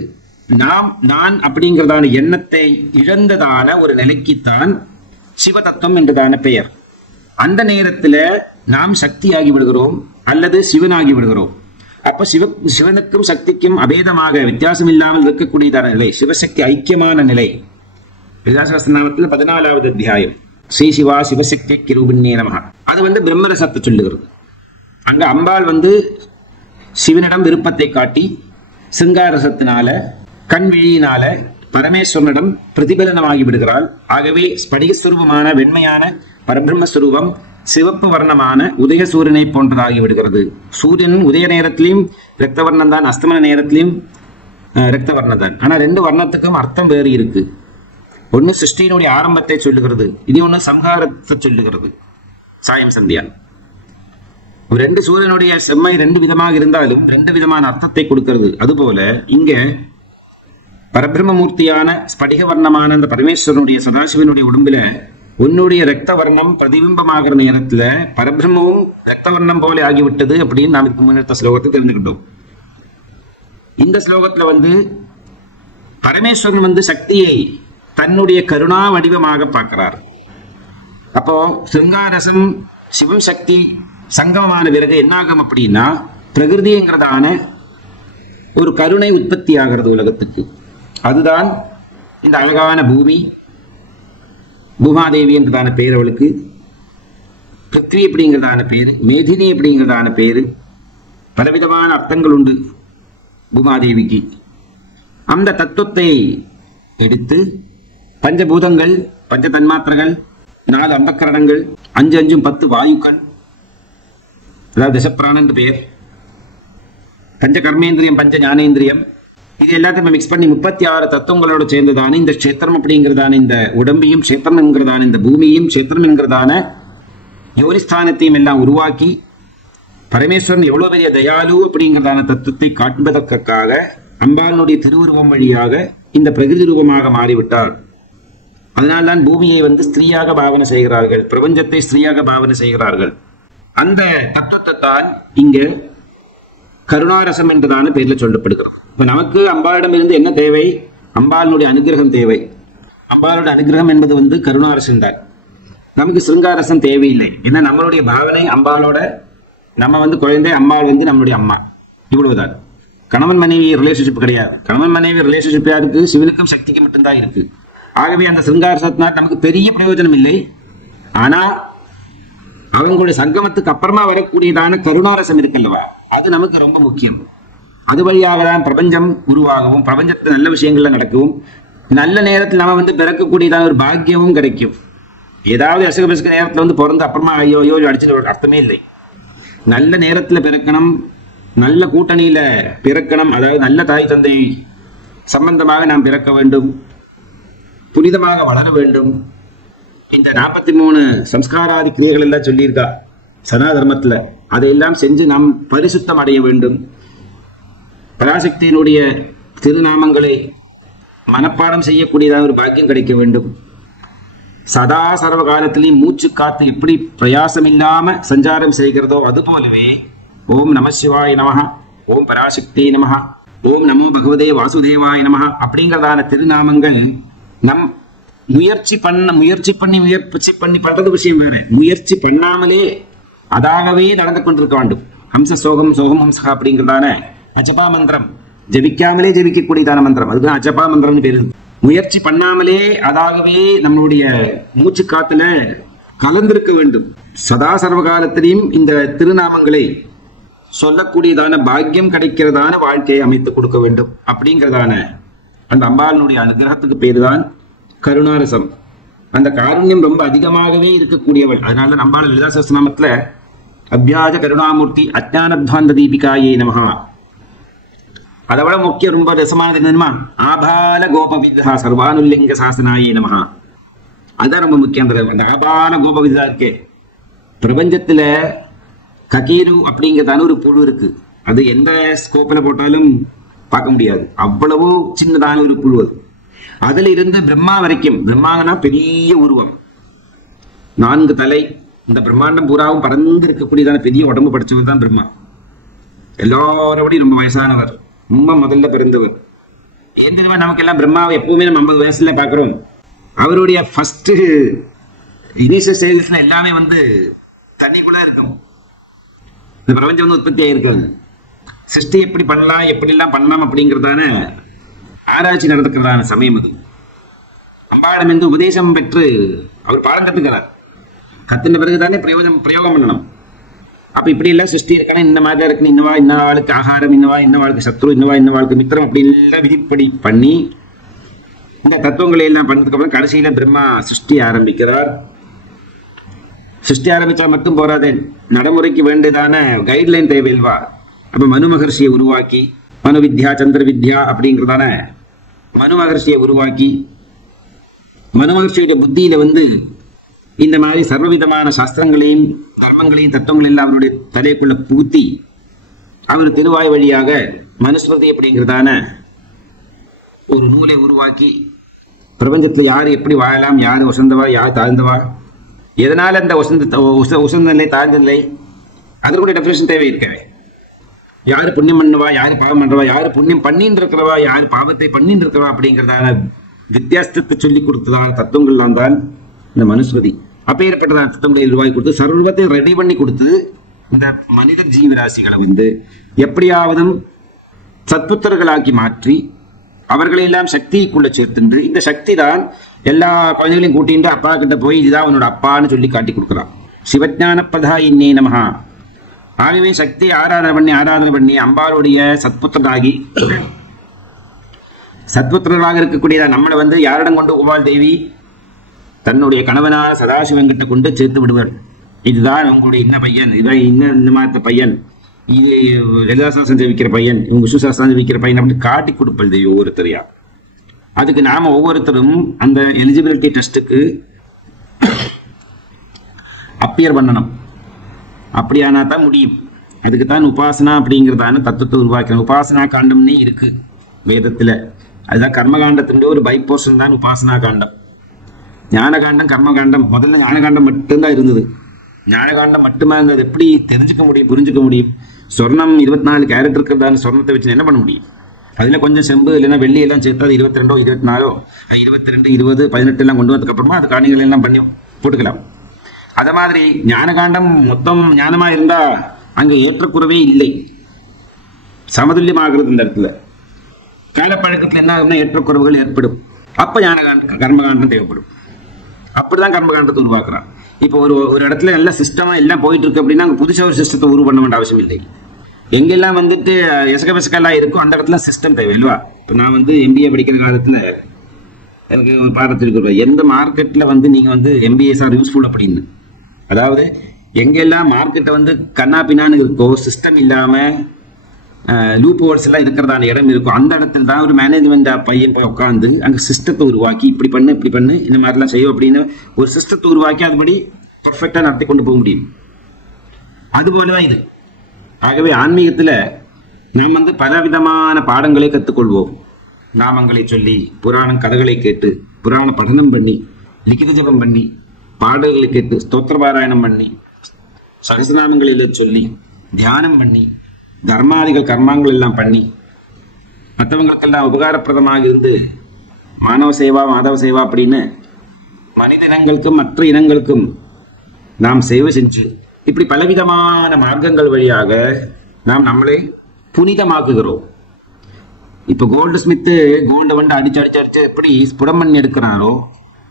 நான் அப்படிங்கிறதான எண்ணத்தை இழந்ததான ஒரு நிலைக்குத்தான் சிவ தத்துவம் என்றதான பெயர். அந்த நேரத்துல நாம் சக்தி ஆகி விடுகிறோம் அல்லது சிவனாகி விடுகிறோம். அப்ப சிவனுக்கும் சக்திக்கும் அபேதமாக வித்தியாசம் இல்லாமல் இருக்கக்கூடியதான நிலை, சிவசக்தி ஐக்கியமான நிலை. நாமத்தில் 14வது அத்தியாயம் ஸ்ரீ சிவா சிவசக்தி கிருபின்னே நமஹ. அது வந்து பிரம்மரசத்தை சொல்லுகிறது. அங்க அம்பாள் வந்து சிவனிடம் விருப்பத்தை காட்டி சிங்காரசத்தினால கண்விழியினால பரமேஸ்வரனிடம் பிரதிபலனமாகி விடுகிறாள். ஆகவே ஸ்படிகஸ்வரூபமான வெண்மையான பரபிரம்மஸ்வரூபம் சிவப்பு வர்ணமான உதய சூரியனை போன்றதாகி விடுகிறது. சூரியன் உதய நேரத்திலையும் ரக்தவர்ணம் தான், அஸ்தமன நேரத்திலையும் ரக்தவர்ணம் தான். ஆனா ரெண்டு வர்ணத்துக்கும் அர்த்தம் வேறு இருக்கு. ஒன்னு சிருஷ்டியினுடைய ஆரம்பத்தை சொல்லுகிறது, இது ஒண்ணு சம்ஹாரத்தை சொல்லுகிறது. சாயம் சந்தியா ரெண்டு சூரியனுடைய செம்மை ரெண்டு விதமாக இருந்தாலும் ரெண்டு விதமான அர்த்தத்தை கொடுக்கிறது. அதுபோல இங்க பரபிரம்மமூர்த்தியான ஸ்படிக வர்ணமான அந்த பரமேஸ்வரனுடைய சதாசிவனுடைய உடம்புல உன்னுடைய ரத்த வர்ணம் பிரதிபிம்பமாகிற நேரத்துல பரபிரம்மமும் ரத்த வர்ணம் போல ஆகிவிட்டது அப்படின்னு நாம் முன்னெடுத்த ஸ்லோகத்தை தெரிஞ்சுக்கிட்டோம். இந்த ஸ்லோகத்துல வந்து பரமேஸ்வரன் வந்து சக்தியை தன்னுடைய கருணா வடிவமாக பார்க்கிறார். அப்போ சிருங்காரசம் சிவம் சக்தி சங்கமமான பிறகு என்னாகும் அப்படின்னா, பிரகிருதிங்கிறதான ஒரு கருணை உற்பத்தி ஆகிறது உலகத்துக்கு. அதுதான் இந்த அழகான பூமி, பூமாதேவி என்றதான பேர் அவளுக்கு, பிருத்வி அப்படிங்கிறதான பேரு, மேதினி அப்படிங்கிறதான பேரு, பலவிதமான அர்த்தங்கள் உண்டு பூமாதேவிக்கு. அந்த தத்துவத்தை எடுத்து பஞ்சபூதங்கள், பஞ்ச தன்மாத்திரங்கள், 4 அம்பக்கரணங்கள், 5 5 10 வாயுக்கள், அதாவது தசப்பிராணன் பெயர், பஞ்ச கர்மேந்திரியம், பஞ்ச ஞானேந்திரியம், இது எல்லாத்தையும் மிக்ஸ் பண்ணி 36 தத்துவங்களோட சேர்ந்ததான இந்த கஷேத்திரம் அப்படிங்கிறதான இந்த உடம்பையும், கஷேத்திரம் என்கிறதான இந்த பூமியையும், கஷேத்திரம் என்கிறதான யோனிஸ்தானத்தையும் எல்லாம் உருவாக்கி பரமேஸ்வரன் எவ்வளவு பெரிய தயாலு அப்படிங்கிறதான தத்துவத்தை காண்பதற்காக அம்பாளுடைய திருவுருவம் வழியாக இந்த பிரகிருதி ரூபமாக மாறிவிட்டார். அதனால்தான் பூமியை வந்து ஸ்திரீயாக பாவனை செய்கிறார்கள், பிரபஞ்சத்தை ஸ்திரீயாக பாவனை செய்கிறார்கள். அந்த தத்துவத்தை தான் இங்கு கருணாரசம் என்றதான பெயர்ல சொல்லப்படுகிறோம். இப்ப நமக்கு அம்பாளிடம் இருந்து என்ன தேவை? அம்பாளுடைய அனுகிரகம் தேவை. அம்பாளுடைய அனுகிரகம் என்பது வந்து கருணாரசம் தான். நமக்கு சிருங்காரசம் தேவையில்லை. ஏன்னா நம்மளுடைய பாவனை அம்பாளோட, நம்ம வந்து குழந்தை, அம்பாள் வந்து நம்மளுடைய அம்மா, இவ்வளவுதான். கணவன் மனைவி ரிலேஷன்ஷிப் கிடையாது. கணவன் மனைவி ரிலேஷன்ஷிப் யாருக்கு? சிவனுக்கும் சக்திக்கு மட்டும்தான் இருக்கு. ஆகவே அந்த சிருங்காரசத்தினால் நமக்கு பெரிய பிரயோஜனம் இல்லை. ஆனா அவங்களுடைய சங்கமத்துக்கு அப்புறமா வரக்கூடியதான கருணாரசம் இருக்குல்லவா, அது நமக்கு ரொம்ப முக்கியம். அது வழியாக தான் பிரபஞ்சம் உருவாகவும் பிரபஞ்சத்தில் நல்ல விஷயங்கள்ல நடக்கவும் நல்ல நேரத்தில் நம்ம பிறக்கக்கூடியதான ஒரு பாக்கியமும் கிடைக்கும். ஏதாவது அசுக நேரத்தில் பிறந்து அப்புறமா ஐயோ ஐயோ அடிச்சு அர்த்தமே இல்லை. நல்ல நேரத்தில் பிறக்கணும், நல்ல கூட்டணியில பிறக்கணும். அதாவது நல்ல தாய் தந்தை சம்பந்தமாக நாம் பிறக்க வேண்டும், புனிதமாக வளர வேண்டும். இந்த 43 சம்ஸ்காராதி கிரியைகள் எல்லாம் சொல்லியிருக்கா சனாதர்மத்துல. அதையெல்லாம் செஞ்சு நாம் பரிசுத்தம் அடைய வேண்டும். பராசக்தியினுடைய திருநாமங்களை மனப்பாடம் செய்யக்கூடியதாக ஒரு பாக்கியம் கிடைக்க வேண்டும். சதா சர்வ காலத்திலையும் மூச்சு காத்து எப்படி பிரயாசம் இல்லாம சஞ்சாரம் செய்கிறதோ அது போலவே ஓம் நம சிவாய நமஹ, ஓம் பராசக்தி நமஹ, ஓம் நமோ பகவதே வாசுதேவாய நமஹ அப்படிங்கிறதான திருநாமங்கள் நம் முயற்சி பண்ணி பண்றது விஷயம் வேற. முயற்சி பண்ணாமலே அதாகவே நடந்து கொண்டிருக்க வேண்டும். ஹம்ச சோகம் சோகம் ஹம்சா அப்படிங்கிறதான அஜபா மந்திரம், ஜபிக்காமலே ஜபிக்கக்கூடியதான மந்திரம், அதுதான் அஜபா மந்திரம்னு பேரு. முயற்சி பண்ணாமலே அதாகவே நம்மளுடைய மூச்சு காத்துல கலந்திருக்க வேண்டும். சதா சர்வகாலத்திலையும் இந்த திருநாமங்களை சொல்லக்கூடியதான பாக்கியம் கிடைக்கிறதான வாழ்க்கையை அமைத்துக் கொடுக்க வேண்டும். அப்படிங்கிறதான அந்த அம்பாளினுடைய அனுகிரகத்துக்கு பேருதான் கருணாரசம். அந்த காருண்யம் ரொம்ப அதிகமாகவே இருக்கக்கூடியவள். அதனால அம்பாள் லலிதா சஹஸ்ரநாமத்துல அபியாஜ கருணாமூர்த்தி அஜானத்வாந்த தீபிகாயே நமஹா. அதை விட முக்கிய ரொம்ப ரசமானது என்னமா, ஆபால கோபவிதா சர்வானுல்லிங்க சாசனாயே நமஹா. அதுதான் ரொம்ப முக்கியம். அந்த ஆபால கோபவிதா இருக்கே, பிரபஞ்சத்துல ககீரு அப்படிங்கிறதான ஒரு புழு இருக்கு. அது எந்த ஸ்கோப்ல போட்டாலும் பார்க்க முடியாது, அவ்வளவு சின்னதான ஒரு புழு. அது அதுல இருந்து பிரம்மா வரைக்கும், பிரம்மாங்கன்னா பெரிய உருவம், 4 தலை, இந்த பிரம்மாண்டம் பூராவும் பறந்து இருக்கக்கூடியதான பெரிய உடம்பு படைச்சவர் தான் பிரம்மா. எல்லாரோடையும் ரொம்ப வயசானவர், ரொம்ப முதல்ல பிறந்தவர். ஏற்கனவே நமக்கு எல்லாம் பிரம்மாவை எப்பவுமே நம்ம 50 வயசுல பாக்குறோம். அவருடைய ஃபர்ஸ்ட் இனிஷியல் ஸ்டேஜஸ்ல எல்லாமே தண்ணிக்குள்ள இருக்கும். இந்த பிரபஞ்சம் உற்பத்தி ஆயிருக்காங்க. சிருஷ்டி எப்படி பண்ணலாம், எப்படி எல்லாம் பண்ணலாம் அப்படிங்கிறதான ஆராய்ச்சி நடத்துக்கிறதான சமயம் அது. அம்பாளிடம் உபதேசம் பெற்று அவர் பாடம் கத்துக்கிறார். கத்துன பிறகுதானே பிரயோகம் பண்ணணும். அப்ப இப்படி எல்லாம் சிருஷ்டி இருக்கணும், இந்த மாதிரி இருக்குன்னு, இன்னவா இன்னவாளுக்கு ஆகாரம், இன்ன வாழ்க்கை சத்ரு, இன்ன வாழ்க்கை மித்திரம், அப்படி எல்லாம் விதிப்படி பண்ணி இந்த தத்துவங்களை எல்லாம் பண்ணதுக்கு அப்புறம் கடைசியில பிரம்மா சிருஷ்டி ஆரம்பிக்கிறார். சிருஷ்டி ஆரம்பிச்சா மட்டும் போறாதே, நடைமுறைக்கு வேண்டியதான கைட்லைன் தேவையில்வா. அப்ப மனு மகர்ஷியை உருவாக்கி, மனு வித்யா சந்திர வித்யா அப்படிங்கிறதான மனு மகர்ஷியை உருவாக்கி, மனு மகர்ஷியுடைய புத்தியில இந்த மாதிரி சர்வவிதமான சாஸ்திரங்களையும் கர்மங்களையும் தத்துவங்கள் எல்லாம் அவருடைய தலைக்குள்ள புகுத்தி அவர் திருவாய் வழியாக மனுஸ்மிருதி அப்படிங்கிறதான ஒரு நூலை உருவாக்கி, பிரபஞ்சத்துல யார் எப்படி வாழலாம், யார் உசந்தவா யார் தாழ்ந்தவா, எதனால இந்த உசந்த நிலை தாழ்ந்த நிலை, அதற்குடைய டெஃபினேஷன் தேவை இருக்கவே. யாரு புண்ணியம் பண்ணுவா, யாரு பாவம் பண்றவா, யாரு புண்ணியம் பண்ணின்னு இருக்கிறவா, யாரு பாவத்தை பண்ணின்னு இருக்கிறவா அப்படிங்கிறதான வித்தியாசத்தை சொல்லி கொடுத்ததான தத்துவங்கள்லாம் தான் இந்த மனுஸ்மிருதி. அப்பேற்பட்டதான தத்துவங்களை உருவாக்கி கொடுத்து சர்வத்தையும் ரெடி பண்ணி கொடுத்து இந்த மனித ஜீவராசிகளை எப்படியாவது சத்புத்தர்களாக்கி மாற்றி அவர்களை எல்லாம் சக்திக்குள்ள சேர்த்துன்று, இந்த சக்தி தான் எல்லா குழந்தைகளையும் கூட்டிட்டு அப்பா கிட்ட போய் இதுதான் அவனோட அப்பான்னு சொல்லி காட்டி கொடுக்குறான். சிவஞான பதா இன்னே நமஹா. ஆகவே சக்தி ஆராதனை பண்ணி அம்பாளுடைய சத்புத்திரனாகி, சத்புத்திரர்களாக இருக்கக்கூடிய நம்மளை யாரிடம் கொண்டு உபால் தேவி தன்னுடைய கணவனான சதாசிவன் கிட்ட கொண்டு சேர்த்து விடுவார். இதுதான் உங்களுடைய இன்ன பையன், இதான் இந்த மாதிரி பையன், இது லலிதாசாஸ்திரம் ஜெபிக்கிற பையன், இவங்க விஷ்ணுசாஸ்திரம் ஜெபிக்கிற பையன் அப்படி காட்டி கொடுப்பல் தேவி ஒவ்வொருத்தரையா. அதுக்கு நாம ஒவ்வொருத்தரும் அந்த எலிஜிபிலிட்டி டெஸ்ட்டுக்கு அப்பியர் பண்ணணும். அப்படியானா தான் முடியும். அதுக்குத்தான் உபாசனா அப்படிங்கிறதான தத்துவத்தை உருவாக்கணும். உபாசனா காண்டம்னே இருக்கு வேதத்துல. அதுதான் கர்மகாண்டத்தினுடைய ஒரு பை போர்ஷன் தான் உபாசனா காண்டம். ஞானகாண்டம் கர்மகாண்டம், முதல்ல ஞானகாண்டம் மட்டும்தான் இருந்தது. ஞானகாண்டம் மட்டுமா இருந்தது எப்படி தெரிஞ்சுக்க முடியும், புரிஞ்சுக்க முடியும்? சொர்ணம் 24 கேரட் இருக்கிறதான சொர்ணத்தை வச்சு என்ன பண்ண முடியும்? அதுல கொஞ்சம் செம்பு இல்லைன்னா வெள்ளி எல்லாம் சேர்த்து 22 24 22 20 18 எல்லாம் கொண்டு வந்ததுக்கு அப்புறமா அது காணிகள் எல்லாம் பண்ணி போட்டுக்கலாம். அத மாதிரி ஞானகாண்டம் மொத்தம் ஞானமா இருந்தா அங்க ஏற்றக்குறவே இல்லை, சமதுல்யமாகிறது. இந்த இடத்துல காலப்பழக்கத்துல என்ன ஆகுதுன்னா ஏற்றக்குறவுகள் ஏற்படும். அப்ப ஞானகாண்டம் கர்மகாண்டம் தேவைப்படும். அப்படிதான் கர்மகாண்டத்தை உருவாக்குறான். இப்போ ஒரு இடத்துல நல்ல சிஸ்டமா எல்லாம் போயிட்டு இருக்கு அப்படின்னா அங்க புதுசா ஒரு சிஸ்டத்தை உருவ பண்ண வேண்டிய அவசியம் இல்லை. எங்கெல்லாம் வந்துட்டு எசக பெசக்கெல்லாம் இருக்கும் அந்த இடத்துல சிஸ்டம் தேவை இல்லவா? இப்போ நான் MBA படிக்கிற காலத்துல எனக்கு ஒரு பாடத்திற்கு எந்த மார்க்கெட்ல நீங்க MBAs ஆர் யூஸ்ஃபுல் அப்படின்னு, அதாவது எங்கெல்லாம் மார்க்கெட்டை கண்ணா பின்னான்னு இருக்கோ, சிஸ்டம் இல்லாம லூப் ஹோல்ஸ் எல்லாம் இருக்கிறதான இடம் இருக்கும், அந்த இடத்துல தான் ஒரு மேனேஜ்மெண்ட் பையன் போய் உட்காந்து அங்க சிஸ்டத்தை உருவாக்கி இப்படி பண்ணு இந்த மாதிரிலாம் செய்யும் அப்படின்னு ஒரு சிஸ்டத்தை உருவாக்கி அதுபடி பர்ஃபெக்டா நடத்தி கொண்டு போக முடியும். அதுபோலதான் இது. ஆகவே ஆன்மீகத்துல நாம் பலவிதமான பாடங்களை கற்றுக்கொள்வோம். நாமங்களை சொல்லி, புராண கதைகளை கேட்டு, புராண படனம் பண்ணி, லிখিত ஜபம் பண்ணி, பாடல்களை கேட்டு, ஸ்தோத்திர பாராயணம் பண்ணி, சகசிரநாமங்களில் சொல்லி, தியானம் பண்ணி, தர்மாதிகள் கர்மாங்கள் எல்லாம் பண்ணி, மற்றவங்களுக்கெல்லாம் உபகாரப்பிரதமாக இருந்து மானவ சேவா மாதவ சேவா அப்படின்னு மனித இனங்களுக்கும் மற்ற இனங்களுக்கும் நாம் சேவை செஞ்சு இப்படி பலவிதமான மார்க்கங்கள் வழியாக நாம் நம்மளை புனிதமாக்குகிறோம். இப்ப கோல்டு ஸ்மித்து கோல்டை அடிச்சு எப்படி ஸ்புடம் பண்ணி எடுக்கிறாரோ,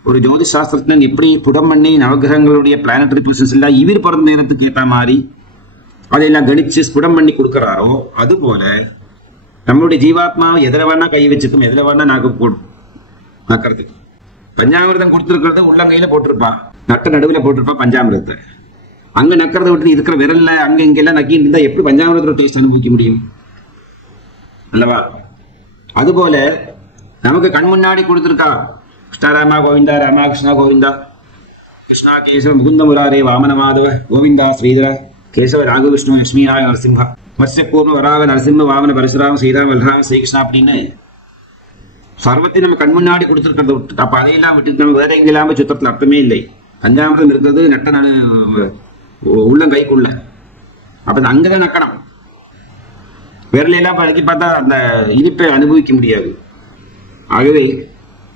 ஒரு ஜோதிஷ் சாஸ்திரத்தின் எப்படி புடம் பண்ணி நவகிரகங்களுடைய பிளானட்டரி பொசிஷன்ஸ் எல்லாம் இவர் பிறந்த நேரத்துக்கு ஏற்ற மாதிரி அதையெல்லாம் கணிச்சு ஸ்புடம் பண்ணி கொடுக்கிறாரோ, அது போல நம்மளுடைய ஜீவாத்மாவை எதிர வேணா கை வச்சுக்கும், எதிர வேணா நக்கிறதுக்கு. பஞ்சாமிரதம் கொடுத்துருக்கிறது உள்ளங்கையில போட்டிருப்பான், நட்ட நடுவில் போட்டிருப்பான் பஞ்சாமிரதத்தை. அங்க நக்கிறத விட்டு இருக்கிற விரல்ல அங்க இங்கெல்லாம் நக்கிட்டு இருந்தா எப்படி பஞ்சாமிரதோட டேஸ்ட் அனுபவிக்க முடியும் அல்லவா? அதுபோல நமக்கு கண் முன்னாடி கொடுத்துருக்கா கிருஷ்ணாராமா கோவிந்தா, ராமகிருஷ்ணா கோவிந்தா, கிருஷ்ணா கேசவ முகுந்த முராரே வாமன மாதவ கோவிந்தா ஸ்ரீதர கேசவ ராகவிஷ்ணு லட்சுமிநாய நரசிம்ஹா மத்ஸ்ய கூர்ம வராக நரசிம்ம வாமன பரசுராம ஸ்ரீராம வல்ராம ஸ்ரீகிருஷ்ணா அப்படின்னு சர்வத்தை நம்ம கண் முன்னாடி கொடுத்துருக்கிறத விட்டு அப்ப அதையெல்லாம் விட்டு நம்ம வேற எங்க இல்லாம சுத்தத்துல அர்த்தமே இல்லை. பஞ்சாமிரதம் இருக்கிறது நட்ட உள்ள கைக்குள்ள, அப்ப அங்கதான் நக்கணும். விரலையெல்லாம் பழகி பார்த்தா அந்த இனிப்பை அனுபவிக்க முடியாது. ஆகவே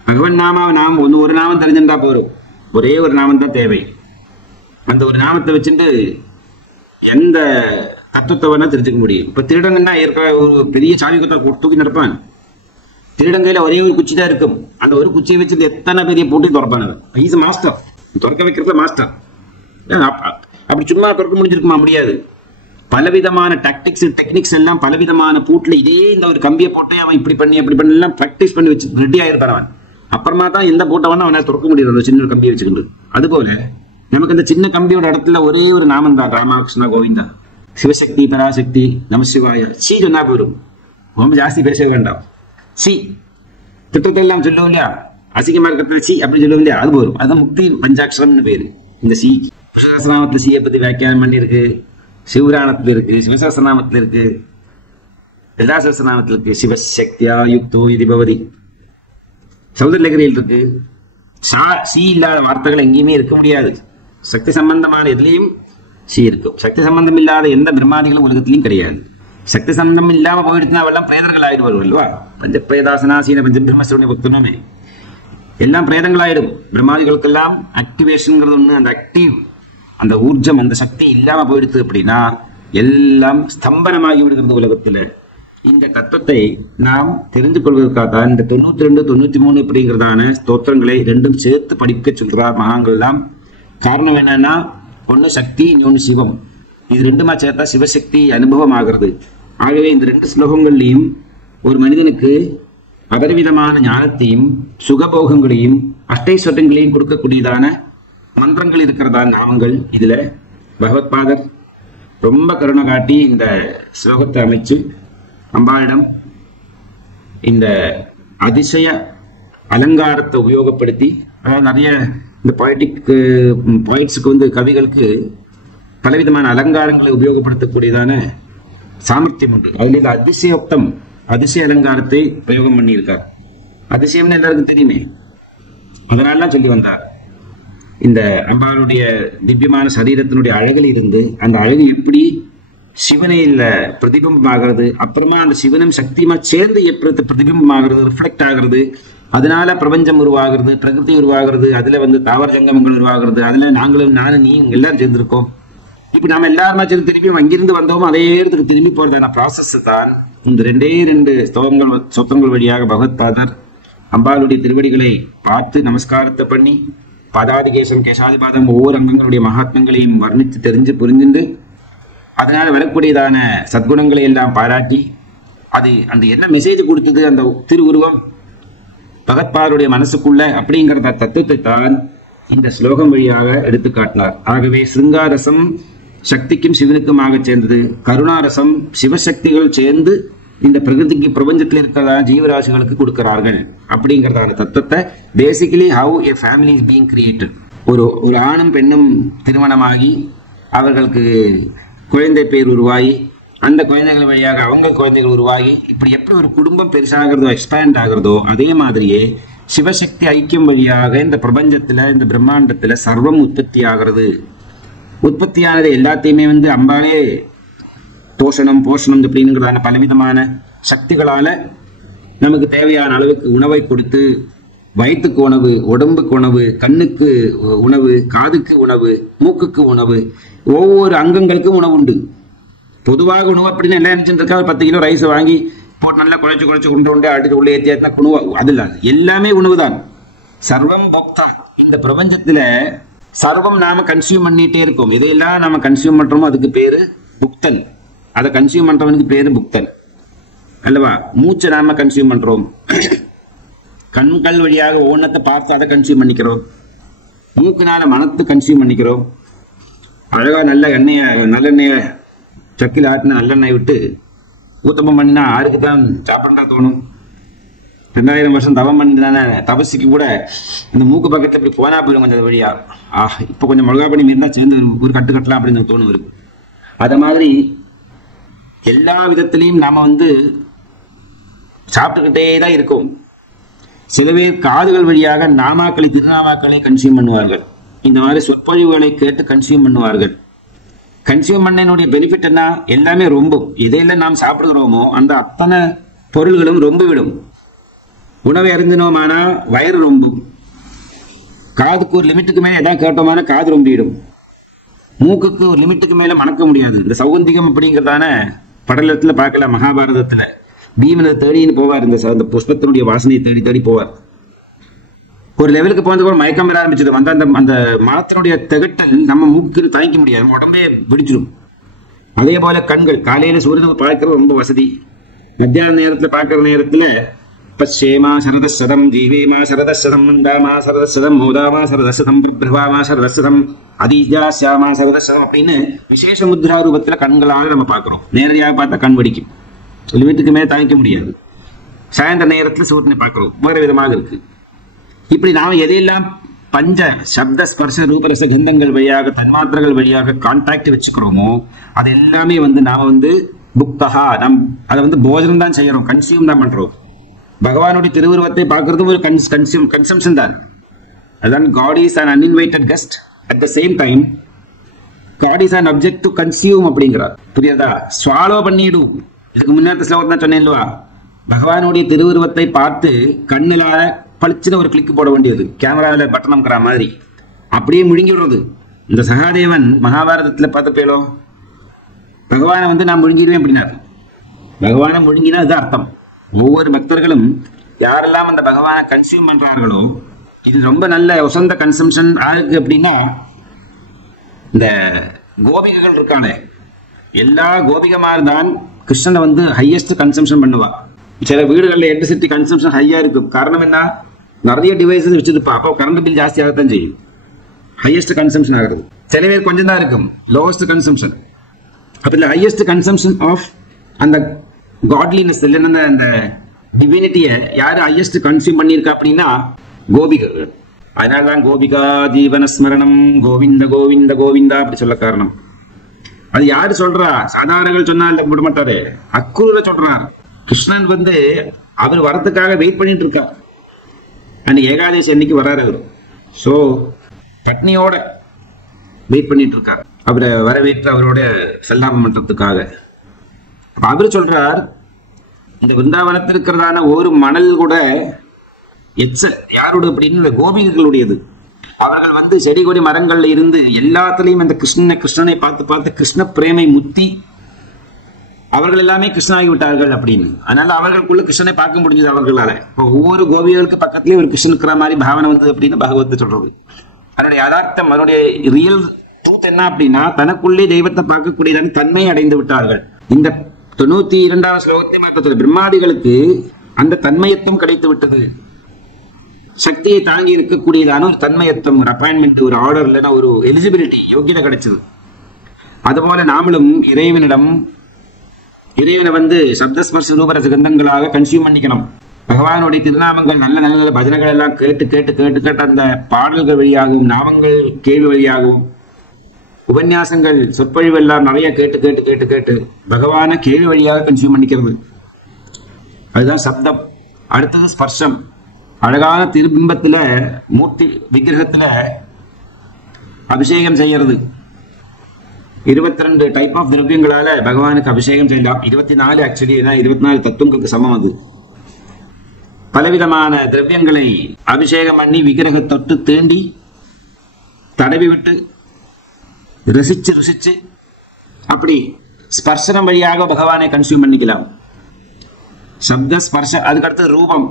பகவன் நாம் ஒரு நாமம் தெரிஞ்சிருந்தா போறோம், ஒரே ஒரு நாமம் தான் தேவை. அந்த ஒரு நாமத்தை வச்சுட்டு எந்த தத்துவத்தை வேணா தெரிஞ்சுக்க முடியும். இப்ப திருடங்கன்னா ஏற்க ஒரு பெரிய சாமி கொத்த தூக்கி நடப்பான், திருடங்கையில ஒரே ஒரு குச்சி தான் இருக்கும், அந்த ஒரு குச்சியை வச்சு எத்தனை பெரிய போட்டி திறப்பான். இஸ் மாஸ்டர், திறக்க வைக்கிறதுல மாஸ்டர். அப்படி சும்மா திறக்க முடிஞ்சிருக்குமா? முடியாது. பலவிதமான டாக்டிக்ஸ் டெக்னிக்ஸ் எல்லாம் பலவிதமான பூட்ல இதே இந்த ஒரு கம்பியை போட்டு அவன் இப்படி பண்ணி அப்படி பண்ணி எல்லாம் பிராக்டிஸ் பண்ணி வச்சு ரெடி ஆயிருப்பான் அவன். அப்புறமா தான் எந்த போட்டவனா அவனை திறக்க முடியாது அந்த சின்ன கம்பியை வச்சுக்கிட்டு. அதுபோல நமக்கு அந்த சின்ன கம்பியோட இடத்துல ஒரே ஒரு நாமம் தான், ராமகிருஷ்ணா கோவிந்தா, சிவசக்தி பராசக்தி நமசிவாய. சி சொன்னா போயிடும், ரொம்ப ஜாஸ்தி பேச வேண்டாம். சி திட்டத்தை எல்லாம் சொல்லுவோம் இல்லையா, அசிங்கமா இருக்கிறது சி அப்படி சொல்லுவோம் இல்லையா, அது போரும். அதுதான் முக்தி பஞ்சாட்சரம்னு பேரு. இந்த சி விஸ்வசஹஸ்ரநாமத்துல சியை பத்தி வியாக்கியானம் பண்ணி இருக்கு, சிவபுராணத்துல இருக்கு, சிவசஹஸ்ரநாமத்துல இருக்கு, லலிதா சஹஸ்ரநாமத்துல இருக்கு. சிவசக்தியா யுக்தோ இது பவதி சௌந்தரலகரியில் இருக்கு. சி இல்லாத வார்த்தைகள் எங்கேயுமே இருக்க முடியாது. சக்தி சம்பந்தமான எதுலையும் சி இருக்கும். சக்தி சம்பந்தம் இல்லாத எந்த பிரம்மாதிகளும் உலகத்திலையும் கிடையாது. சக்தி சம்பந்தம் இல்லாம போயிடுச்சுன்னா எல்லாம் பிரேதங்கள் ஆயிடுவார்கள் அல்லவா? பஞ்ச பிரேதாசனாசீன பஞ்ச பிரம்மஸ்வரனை பக்தனுமே எல்லாம் பிரேதங்கள் ஆயிடும். பிரம்மாதிகளுக்கெல்லாம் ஆக்டிவேஷன்ங்கிறது ஒண்ணு, அந்த ஆக்டிவ் அந்த ஊர்ஜம் அந்த சக்தி இல்லாம போயிடுச்சு அப்படின்னா எல்லாம் ஸ்தம்பனமாகி விடுகிறது உலகத்துல. இந்த தத்துவத்தை நாம் தெரிந்து கொள்வதற்காக இந்த 92, 93 அப்படிங்கிறதான ஸ்தோத்திரங்களை ரெண்டும் சேர்த்து படிக்க சொல்றார் மகான்கள் எல்லாம். காரணம் என்னன்னா, ஒன்னு சக்தி, இன்னொன்னு சிவம். இது ரெண்டுமா சேர்த்தா சிவசக்தி அனுபவம் ஆகிறது. ஆகவே இந்த 2 ஸ்லோகங்கள்லையும் ஒரு மனிதனுக்கு அபரிவிதமான ஞானத்தையும் சுகபோகங்களையும் அஷ்டைஸ்வரங்களையும் கொடுக்கக்கூடியதான மந்திரங்கள் இருக்கிறதா நாமங்கள். இதுல பகவத்பாதர் ரொம்ப கருணை காட்டி இந்த ஸ்லோகத்தை அமைச்சு அம்பாளிடம் இந்த அதிசய அலங்காரத்தை உபயோகப்படுத்தி, அதாவது நிறைய இந்த பாய்ட்ஸுக்கு கவிகளுக்கு பலவிதமான அலங்காரங்களை உபயோகப்படுத்தக்கூடியதான சாமர்த்தியம் உண்டு. அதுல இந்த அதிசயோக்தம் அதிசய அலங்காரத்தை உபயோகம் பண்ணியிருக்கார். அதிசயம்னு எல்லாருக்கும் தெரியுமே, அதனால சொல்லி வந்தார். இந்த அம்பாளுடைய திவ்யமான சரீரத்தினுடைய அழகில் இருந்து அந்த அழகு எப்படி சிவனையில பிரதிபிம்பமாகிறது, அப்புறமா அந்த சிவனும் சக்தியுமா சேர்ந்து எப்படி பிரதிபிம்பமாகிறது, ரிஃப்ளெக்ட் ஆகிறது, அதனால பிரபஞ்சம் உருவாகிறது, பிரகிருதி உருவாகிறது, அதுல தாவர ஜங்கமங்கள் உருவாகிறது, அதுல நாங்களும் நானும் நீ எல்லாரும் சேர்ந்திருக்கோம். இப்ப நாம எல்லாருமா சேர்ந்து திரும்பி அங்கிருந்து வந்தோம், அதே இடத்துக்கு திரும்பி போறதான ப்ராசஸ் தான் இந்த 2 சொத்தங்கள் வழியாக பகவத்பாதர் அம்பாளுடைய திருவடிகளை பார்த்து நமஸ்காரத்தை பண்ணி பாதாதிகேசம் கேசாதிபாதம் ஒவ்வொரு அங்கங்களுடைய மகாத்மங்களையும் வர்ணித்து தெரிஞ்சு புரிஞ்சுண்டு அதனால் வரக்கூடியதான சத்குணங்களை எல்லாம் பாராட்டி அது அந்த என்ன மெசேஜ் கொடுத்தது அந்த திருவுருவம் பகத்பாருடைய மனசுக்குள்ள அப்படிங்கிற தத்துவத்தை தான் இந்த ஸ்லோகம் வழியாக எடுத்து காட்டினார். ஆகவே சிருங்காரசம் சக்திக்கும் சிவனுக்குமாக சேர்ந்தது, கருணாரசம் சிவசக்திகள் சேர்ந்து இந்த பிரகிருதிக்கு பிரபஞ்சத்தில் இருக்கிறதான ஜீவராசிகளுக்கு கொடுக்கிறார்கள் அப்படிங்கிறதான தத்துவத்தை basically how a family is being created. ஒரு ஆணும் பெண்ணும் திருமணமாகி அவர்களுக்கு குழந்தை பேர் உருவாகி அந்த குழந்தைகள் வழியாக அவங்க குழந்தைகள் உருவாகி இப்படி எப்படி ஒரு குடும்பம் பெருசாகிறதோ எக்ஸ்பேண்ட் ஆகிறதோ அதே மாதிரியே சிவசக்தி ஐக்கியம் வழியாக இந்த பிரபஞ்சத்துல இந்த பிரம்மாண்டத்துல சர்வம் உற்பத்தி ஆகிறது. உற்பத்தியானது எல்லாத்தையுமே அம்பாலே போஷணம் அப்படிங்கிறதான பலவிதமான சக்திகளால நமக்கு தேவையான அளவுக்கு உணவை கொடுத்து வயிற்றுக்கு உணவு, உடம்புக்கு உணவு, கண்ணுக்கு உணவு, காதுக்கு உணவு, மூக்குக்கு உணவு, ஒவ்வொரு அங்கங்களுக்கும் உணவு உண்டு. பொதுவாக உணவு அப்படின்னு என்ன நினைச்சுட்டு இருக்கா, 10 கிலோ ரைஸ் வாங்கி போட்டு நல்லா குழைச்சு உண்டு அடுத்து உள்ள ஏற்றியா உணவு, அது இல்லாது எல்லாமே உணவு தான். சர்வம் போக்தா. இந்த பிரபஞ்சத்துல சர்வம் நாம கன்சியூம் பண்ணிட்டே இருக்கோம். எதையெல்லாம் நாம கன்சியூம் பண்றோமோ அதுக்கு பேரு புக்தல். அதை கன்சியூம் பண்றவனுக்கு பேரு புக்தல் அல்லவா? மூச்சை நாம கன்சியூம் பண்றோம், கண்கள் வழியாக ஓனத்தை பார்த்து அதை கன்சியூம் பண்ணிக்கிறோம், மூக்குனால மனத்தை கன்சியூம் பண்ணிக்கிறோம். அழகா நல்லெண்ணெய சக்கில் ஆத்தின நல்லெண்ணெய் விட்டு ஊத்தப்பம் பண்ணினா ஆருக்கு தான் சாப்பிட்றா தோணும். 2000 வருஷம் தவம் பண்ணிதானே தபசுக்கு கூட இந்த மூக்கு பக்கத்துல இப்படி போனா போயிடும் கொஞ்சம் வழியா. இப்ப கொஞ்சம் மிளகா பண்ணி மீறினா சேர்ந்து ஒரு கட்டு கட்டலாம் அப்படின்னு தோணும் இருக்கு. அத மாதிரி எல்லா விதத்திலையும் நாம சாப்பிட்டுக்கிட்டே தான் இருக்கோம். சில பேர் காதுகள் வழியாக நாமாக்களை திருநாமாக்களை கன்சியூம் பண்ணுவார்கள். இந்த மாதிரி சொற்பொழிவுகளை கேட்டு கன்சியூம் பண்ணுவார்கள். கன்சியூம் பண்ணனுடைய பெனிஃபிட் என்ன? எல்லாமே ரொம்ப எதையெல்லாம் நாம் சாப்பிடுகிறோமோ அந்த அத்தனை பொருள்களும் ரொம்ப விடும். உணவை அறிந்தினோமானா வயிறு ரொம்பும். காதுக்கு ஒரு லிமிட்டுக்கு மேல எதாவது கேட்டோமான காது ரொம்பிடும். மூக்குக்கு ஒரு லிமிட்டுக்கு மேல மணக்க முடியாது. இந்த சௌகந்திகம் அப்படிங்கிறதான படலத்துல பார்க்கலாம். மகாபாரதத்துல பீமனை தேடின்னு போவார். இந்த புஷ்பத்தினுடைய வாசனையை தேடி தேடி போவார். ஒரு லெவலுக்கு போனதுக்கு மயக்கம் பெற ஆரம்பிச்சது அந்த மரத்தினுடைய திகட்டல் நம்ம மூக்கு தாங்கிக்க முடியாது, நம்ம உடம்பே வெடிச்சிடும். அதே போல கண்கள் காலையில சூரியனை பார்க்கறது ரொம்ப வசதி. மத்தியான நேரத்துல பார்க்கிற நேரத்துல பச்சேமா சரதசதம், ஜீவேமா சரதசதம், மந்தாமா சரதசதம், மோதாமா சரதசதம், பிரபாமா சரதசதம், அதீஜாசியாமா சரதசதம் அப்படின்னு விசேஷ முத்ரா ரூபத்துல கண்களாக நம்ம பார்க்கிறோம். நேரடியாக பார்த்தா கண் வெடிக்கும், வீட்டுக்கு மேல தாங்கிக்க முடியாது. சாயந்தர நேரத்துல சூரியனை பார்க்கிறோம், வேறு விதமாக இருக்கு. இப்படி நாம எதையெல்லாம் பஞ்ச சப்த ஸ்பர்ச ரூபரச கந்தங்கள் வழியாக தன்மாத்திரங்கள் வழியாக கான்டாக்ட் வச்சுக்கிறோமோ அது எல்லாமே நாம புக்தகா அதை போஜனம் தான் செய்யறோம், கன்சியூம் தான் பண்றோம். பகவானுடைய திருவுருவத்தை பார்க்கறது ஒரு கன்சம்ஷன் தான். அதான் God is an uninvited guest. At the same time God is an object to consume அப்படிங்கிறார். புரியுதா? ஸ்வாலோ பண்ணிடும். இதுக்கு முன்னாடி ஸ்லோகம் தான் சொன்னேன் இல்லவா? பகவானுடைய திருவுருவத்தை பார்த்து கண்ணுல பளிச்சுன்னு ஒரு கிளிக் போட வேண்டியது, கேமராவில் பட்டன் அமுக்கிற மாதிரி அப்படியே முழுங்கி விடுறது. இந்த சகாதேவன் மகாபாரதத்துல பார்த்தப்பேலோ பகவானை நான் முழுங்கிடுவேன் அப்படின்னாரு. பகவானை முழுங்கினா இது அர்த்தம். ஒவ்வொரு பக்தர்களும் யாரெல்லாம் அந்த பகவானை கன்சியூம் பண்றார்களோ இது ரொம்ப நல்ல உசந்த கன்சம்ஷன் ஆகுது. அப்படின்னா இந்த கோபிகைகள் இருக்கானே எல்லா கோபிகமார் தான் கிருஷ்ணனை ஹையஸ்ட் கன்சம்ஷன் பண்ணுவா. சில வீடுகளில் எலக்ட்ரிசிட்டி கன்சம்ஷன் ஹையா இருக்கும். காரணம் என்ன? நிறைய டிவைசஸ் வச்சுருப்பா, அப்போ கரண்ட் பில் ஜாஸ்தி ஆகத்தான் செய்யும். ஹையஸ்ட் கன்சம்ஷன் ஆகிறது. சில பேர் கொஞ்சம் தான் இருக்கும் லோவஸ்ட் கன்சம்ஷன். அப்ப இல்ல ஹையஸ்ட் கன்சம்ஷன் ஆஃப் அந்த காட்லினஸ் இல்லைன்னா அந்த டிவினிட்டியை யாரு ஹையஸ்ட் கன்சியூம் பண்ணியிருக்கா அப்படின்னா கோபிகள். அதனாலதான் கோபிகா ஜீவன ஸ்மரணம் கோவிந்த கோவிந்த கோவிந்தா அப்படி சொல்ல காரணம். அது யாரு சொல்றா? சாதாரணங்கள் சொன்னா விட மாட்டாரு, அக்குருல சொல்றார். கிருஷ்ணன் அவர் வரத்துக்காக வெயிட் பண்ணிட்டு இருக்கார். அன்னைக்கு ஏகாதசி அன்னைக்கு வராரு அவர். சோ பட்னியோட வெயிட் பண்ணிட்டு இருக்கார் அவரை வரவேற்று அவரோட செல்லாம பண்றதுக்காக. அவரு சொல்றார், இந்த விருந்தாவனத்தில் இருக்கிறதான ஒரு மணல் கூட யாரோட அப்படின்னு கோபிகளுடையது. அவர்கள் செடி கொடி மரங்கள்ல இருந்து எல்லாத்துலயும் அந்த கிருஷ்ணனை பார்த்து பார்த்து கிருஷ்ண பிரேமை முத்தி அவர்கள் எல்லாமே கிருஷ்ணாகி விட்டார்கள் அப்படின்னு. அதனால அவர்களுக்குள்ள கிருஷ்ணனை பார்க்க முடிஞ்சது அவர்களால. ஒவ்வொரு கோபிகளுக்கு பக்கத்துலயும் ஒரு கிருஷ்ணன் இருக்கிற மாதிரி பாவனை வந்தது அப்படின்னு பாகவத்தை சொல்றது. அதனுடைய யதார்த்தம், அதனுடைய ரியல் ட்ரூத் என்ன அப்படின்னா, தனக்குள்ளே தெய்வத்தை பார்க்கக்கூடியதான தன்மை அடைந்து விட்டார்கள். இந்த 92வது ஸ்லோகத்தை பிரம்மாதிகளுக்கு அந்த தன்மையத்துவம் கிடைத்து விட்டது. சக்தியை தாங்கி இருக்கக்கூடியதான ஒரு தன்மையத்துவம், ஒரு அப்பாயின்மெண்ட், ஒரு ஆர்டர், இல்லைன்னா ஒரு எலிஜிபிலிட்டி, யோகியதை கிடைச்சது. அதுபோல நாமளும் இறைவனை வந்து சப்தஸ்பர்ஷ ரூபரச கந்தங்களாக கன்சியூம் பண்ணிக்கணும். பகவானுடைய திருநாமங்கள், நல்ல நல்ல பஜனைகள் எல்லாம் கேட்டு கேட்டு கேட்டு கேட்டு அந்த பாடல்கள் வழியாகவும், நாமங்கள் கேள்வி வழியாகவும், உபன்யாசங்கள் சொற்பொழிவு எல்லாம் நிறைய கேட்டு கேட்டு கேட்டு கேட்டு பகவான கேள்வி வழியாக கன்சியூம் பண்ணிக்கிறது. அதுதான் சப்தம். அடுத்தது ஸ்பர்ஷம். அழகான திருபிம்பத்துல, மூர்த்தி விக்கிரகத்துல அபிஷேகம் செய்யறது. 22 டைப் ஆஃப் திரவியங்களால பகவானுக்கு அபிஷேகம் செய்யலாம். 24 ஆக்சுவலி, 24 தத்துவங்களுக்கு சமம். அது பலவிதமான திரவியங்களை அபிஷேகம் பண்ணி விக்கிரக தொட்டு தேண்டி தடவி விட்டு ரசிச்சு ருசிச்சு அப்படி ஸ்பர்சனம் வழியாக பகவானை கன்சியூம் பண்ணிக்கலாம். சப்த ஸ்பர்ஷ. அதுக்கடுத்து ரூபம்.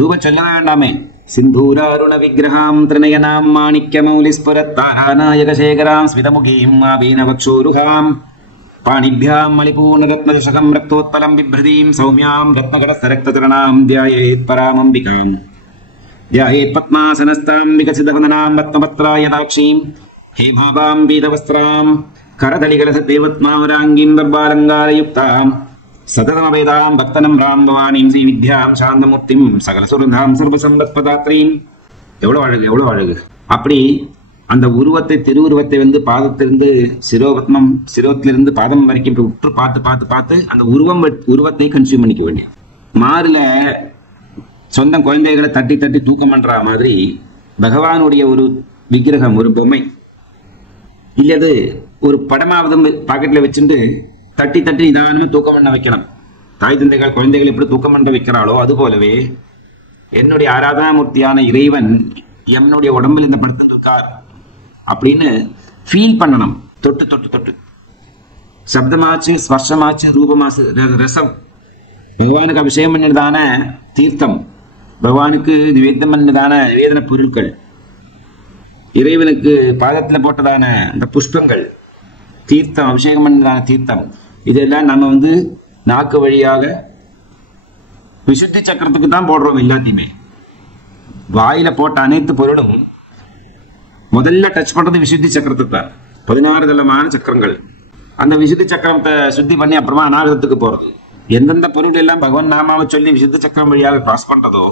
ரூபம் சொல்லவே வேண்டாமே. சிந்தூராருண விக்கிரகாம் திரிநயனாம் மாணிக்ய மௌலிஸ்புரத்தாராநாயக சேகராம் ஸ்மிதமுகீம் ஆபீனவக்ஷோருகாம் பாணிभ्याम மலிபூர்ண ரத்னசகம் ரக்தோத்பலம் பிப்ரதீம் சௌமியாம் ரத்னகடஸ்தரக்தச்சரணாம் த்யாயேத் பராமம்பிகாம் த்யாயேத் பத்மாசனஸ்தாம் விகசிதவதனாம் ரத்னபத்ராயதாக்ஷீம் ஹேபாபாம் பீதவஸ்திராம் கரதலிகலசதேவத்மாவராங்கீம் தர்பாலங்காரயுக்தாம் சததமவேதாம் பக்தனம் ராம் பவானீம் ஸ்ரீ வித்யாம் சாந்தமூர்த்திம் சகல சுரந்தாம் சர்வசம்பத்பதாத்ரீம். எவ்வளவு அழகு, எவ்வளவு அழகு. அப்படி அந்த உருவத்தை, திருவுருவத்தை வந்து பாதத்திலிருந்து சிரோபத்மம், சிரோத்திலிருந்து பாதம் வரைக்கும் உற்று பார்த்து பார்த்து பார்த்து அந்த உருவத்தை கன்சியூம் பண்ணிக்க வேண்டிய. மாறுல சொந்த குழந்தைகளை தட்டி தட்டி தூக்கம் பண்ற மாதிரி பகவானுடைய ஒரு விக்கிரகம், ஒரு பொம்மை இல்லது ஒரு படமாவது பாக்கெட்ல வச்சுட்டு தட்டி தட்டி நிதானமா தூக்கம் பண்ண வைக்கணும். தாய் தந்தைகள் குழந்தைகள் எப்படி தூக்கம் பண்ண வைக்கிறாளோ அது போலவே என்னுடைய ஆராதனாமூர்த்தியான இறைவன் என்னுடைய உடம்பில் இந்த படுத்து இருக்கார் அப்படின்னு ஃபீல் பண்ணணும். தொட்டு தொட்டு தொட்டு சப்தமாச்சு, ஸ்பர்ஷமாச்சு, ரூபமாச்சு, ரசம். பகவானுக்கு அபிஷேகம் பண்ணதான தீர்த்தம், பகவானுக்கு நிவேதனம் பண்ணதான நிவேதன பொருட்கள், இறைவனுக்கு பாதத்துல போட்டதான இந்த புஷ்பங்கள், தீர்த்தம், அபிஷேகம் பண்ணதான தீர்த்தம், இதெல்லாம் நம்ம வந்து நாக்கு வழியாக விசுத்தி சக்கரத்துக்கு தான் போடுறோம். எல்லாத்தையுமே வாயில போட்ட அனைத்து பொருளும் முதல்ல டச் பண்றது விசுத்தி சக்கரத்தை தான். 16 தளமான சக்கரங்கள். அந்த விசுத்தி சக்கரத்தை சுத்தி பண்ணி அப்புறமா அநாகதத்துக்கு போறது. எந்தெந்த பொருள் எல்லாம் பகவான் நாமாவை சொல்லி விசுத்தி சக்கரம் வழியாக கிராஸ் பண்றதோ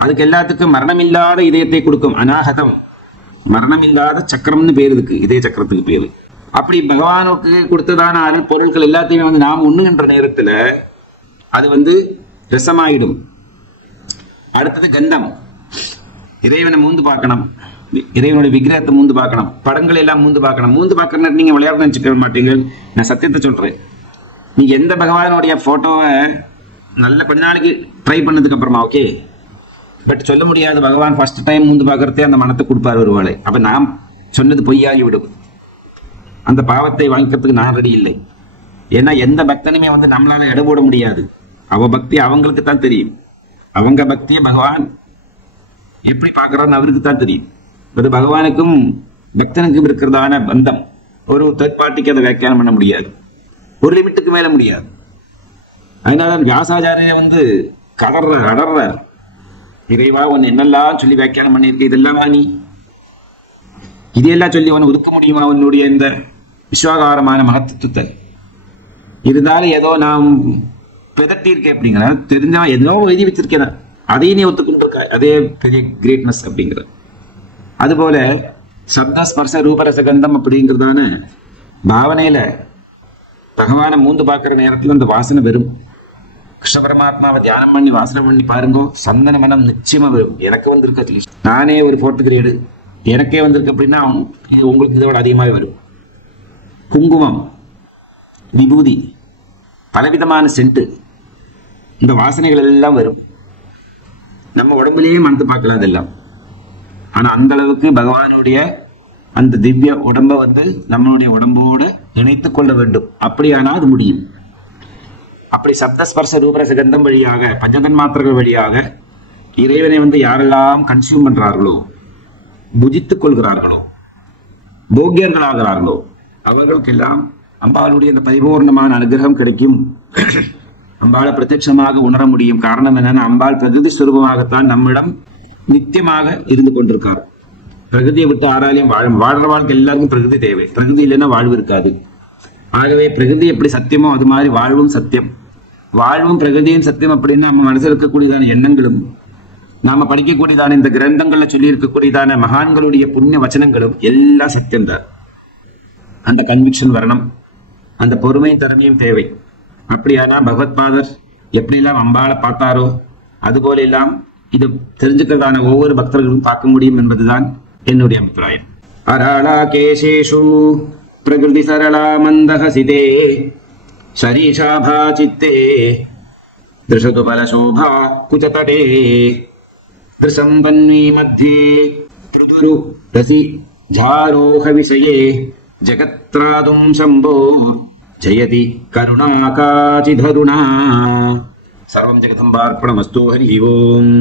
அதுக்கு எல்லாத்துக்கும் மரணமில்லாத இதயத்தை கொடுக்கும். அநாகதம், மரணமில்லாத சக்கரம்னு பேரு இருக்கு, இதய சக்கரத்துக்கு பேரு. அப்படி பகவானுக்கு கொடுத்ததான அருள் பொருட்கள் எல்லாத்தையுமே வந்து நாம் உண்ணுகின்ற நேரத்துல அது வந்து ரசமாயிடும். அடுத்தது கந்தம். இறைவனை மூந்து பார்க்கணும், இறைவனுடைய விக்கிரகத்தை மூந்து பார்க்கணும், படங்கள் எல்லாம் மூந்து பார்க்கணும். மூந்து பார்க்கறது நீங்க விளையாட நினைச்சுக்க மாட்டீங்க, நான் சத்தியத்தை சொல்றேன். நீங்க எந்த பகவானுடைய போட்டோவை நல்ல கொஞ்ச நாளைக்கு ட்ரை பண்ணதுக்கு அப்புறமா ஓகே, பட் சொல்ல முடியாது பகவான் ஃபர்ஸ்ட் டைம் மூந்து பார்க்கறதே அந்த மனத்தை கொடுப்பார் ஒரு வேளை. அப்ப நாம் சொன்னது பொய்யாகி விடும். அந்த பாவத்தை வாங்கிக்கிறதுக்கு நான் ரெடி இல்லை. ஏன்னா எந்த பக்தனுமே வந்து நம்மளால எடை போட முடியாது. அவ பக்தி அவங்களுக்கு தான் தெரியும். அவங்க பக்தியை பகவான் எப்படி பார்க்கறான்னு அவருக்கு தான் தெரியும். அது பகவானுக்கும் பக்தனுக்கும் இருக்கிறதான பந்தம் ஒரு தேர்ட் பார்ட்டிக்கு அதை வியாக்கியானம் பண்ண முடியாது, ஒரு லிமிட்டுக்கு மேல முடியாது. அதனால வியாசாச்சாரிய வந்து அடர்றார், இறைவா உன் என்னெல்லாம் சொல்லி வியாக்கியானம் பண்ணியிருக்க, இதெல்லாம் நீ இதையெல்லாம் சொல்லி அவனை ஒதுக்க முடியுமா உன்னுடைய இந்த விஸ்வாகாரமான மகத்துவத்தை? இருந்தாலும் ஏதோ நாம் பெதட்டி இருக்கேன் அப்படிங்கிற தெரிஞ்சவன் ஏதோ எழுதி வச்சிருக்கேன், அதையும் நீ ஒத்துக்கொண்டு இருக்க, அதே பெரிய கிரேட்னஸ் அப்படிங்கிற. அதுபோல சப்த ஸ்பர்ச ரூபரச கந்தம் அப்படிங்கிறதான பாவனையில பகவானை மூந்து பார்க்கிற நேரத்தில் அந்த வாசனை வரும். கிருஷ்ண பரமாத்மாவை தியானம் பண்ணி வாசனை பண்ணி பாருங்க, சந்தன மனம் நிச்சயமா வரும். எனக்கு வந்திருக்கு, நானே ஒரு போர்ட்டு கிரேடு எனக்கே வந்திருக்கு அப்படின்னா உங்களுக்கு இதோட அதிகமாகவே வரும். குங்குமம், விபூதி, பலவிதமான சென்ட்டு, இந்த வாசனைகள் எல்லாம் வரும். நம்ம உடம்புலேயே மனத்து பார்க்கலாம் அதெல்லாம். ஆனா அந்த அளவுக்கு பகவானுடைய அந்த திவ்ய உடம்பை வந்து நம்மளுடைய உடம்போடு இணைத்துக் கொள்ள வேண்டும். அப்படியானால் அது முடியும். அப்படி சப்தஸ்பர்ச ரூபரச கந்தம் வழியாக, பஞ்சதன்மாத்திரங்கள் வழியாக இறைவனை வந்து யாரெல்லாம் கன்சியூம் பண்றார்களோ புஜித்துக் கொள்கிறார்களோ, போக்கியர்களாகிறார்களோ, அவர்களுக்கெல்லாம் அம்பாளுடைய இந்த பரிபூர்ணமான அனுகிரகம் கிடைக்கும். அம்பாளை பிரத்யட்சமாக உணர முடியும். காரணம் என்னன்னா, அம்பாள் பிரகிருதி ஸ்வரூபமாகத்தான் நம்மிடம் நித்தியமாக இருந்து கொண்டிருக்கார். பிரகிருதியை விட்டு ஆராலையும் வாழ்ற வாழ்க்கை எல்லாருக்கும் பிரகிருதி தேவை. பிரகிருதி இல்லைன்னா வாழ்வு இருக்காது. ஆகவே பிரகிருதி எப்படி சத்தியமோ அது மாதிரி வாழ்வும் சத்தியம். வாழ்வும் பிரகிருதியும் சத்தியம் அப்படின்னா நம்ம மனசில் இருக்கக்கூடியதான எண்ணங்களும், நாம படிக்கக்கூடியதான இந்த கிரந்தங்கள்ல சொல்லி இருக்கக்கூடியதான மகான்களுடைய புண்ணிய வச்சனங்களும் எல்லாம் சத்தியம்தான். அந்த கன்விக்ஷன் வரணும், அந்த பொறுமையும் திறமையும் தேவை. அப்படியானா பகவத்பாதர் எப்படியெல்லாம் அம்பாளை பார்த்தாரோ அதுபோல எல்லாம் இது தெரிஞ்சுக்கிறதான ஒவ்வொரு பக்தர்களும் பார்க்க முடியும் என்பதுதான் என்னுடைய அபிப்பிராயம். அராளா கேசேஷு பிரகிருதி சரளா மந்தஹசிதே ஷரீஷாபா சித்தே திருஷது பலசோபா குச்சதடே திருஷம் வன்வி மத்தியே பிருதுரு ரசி ஜாரோஹ விஷயே ஜகத்ராதும் சம்போ ஜயதி கருணாகாச்சிதருணா. சர்வம் ஜெகதம்பார்ப்பணமஸ்து. ஹரி ஓம்.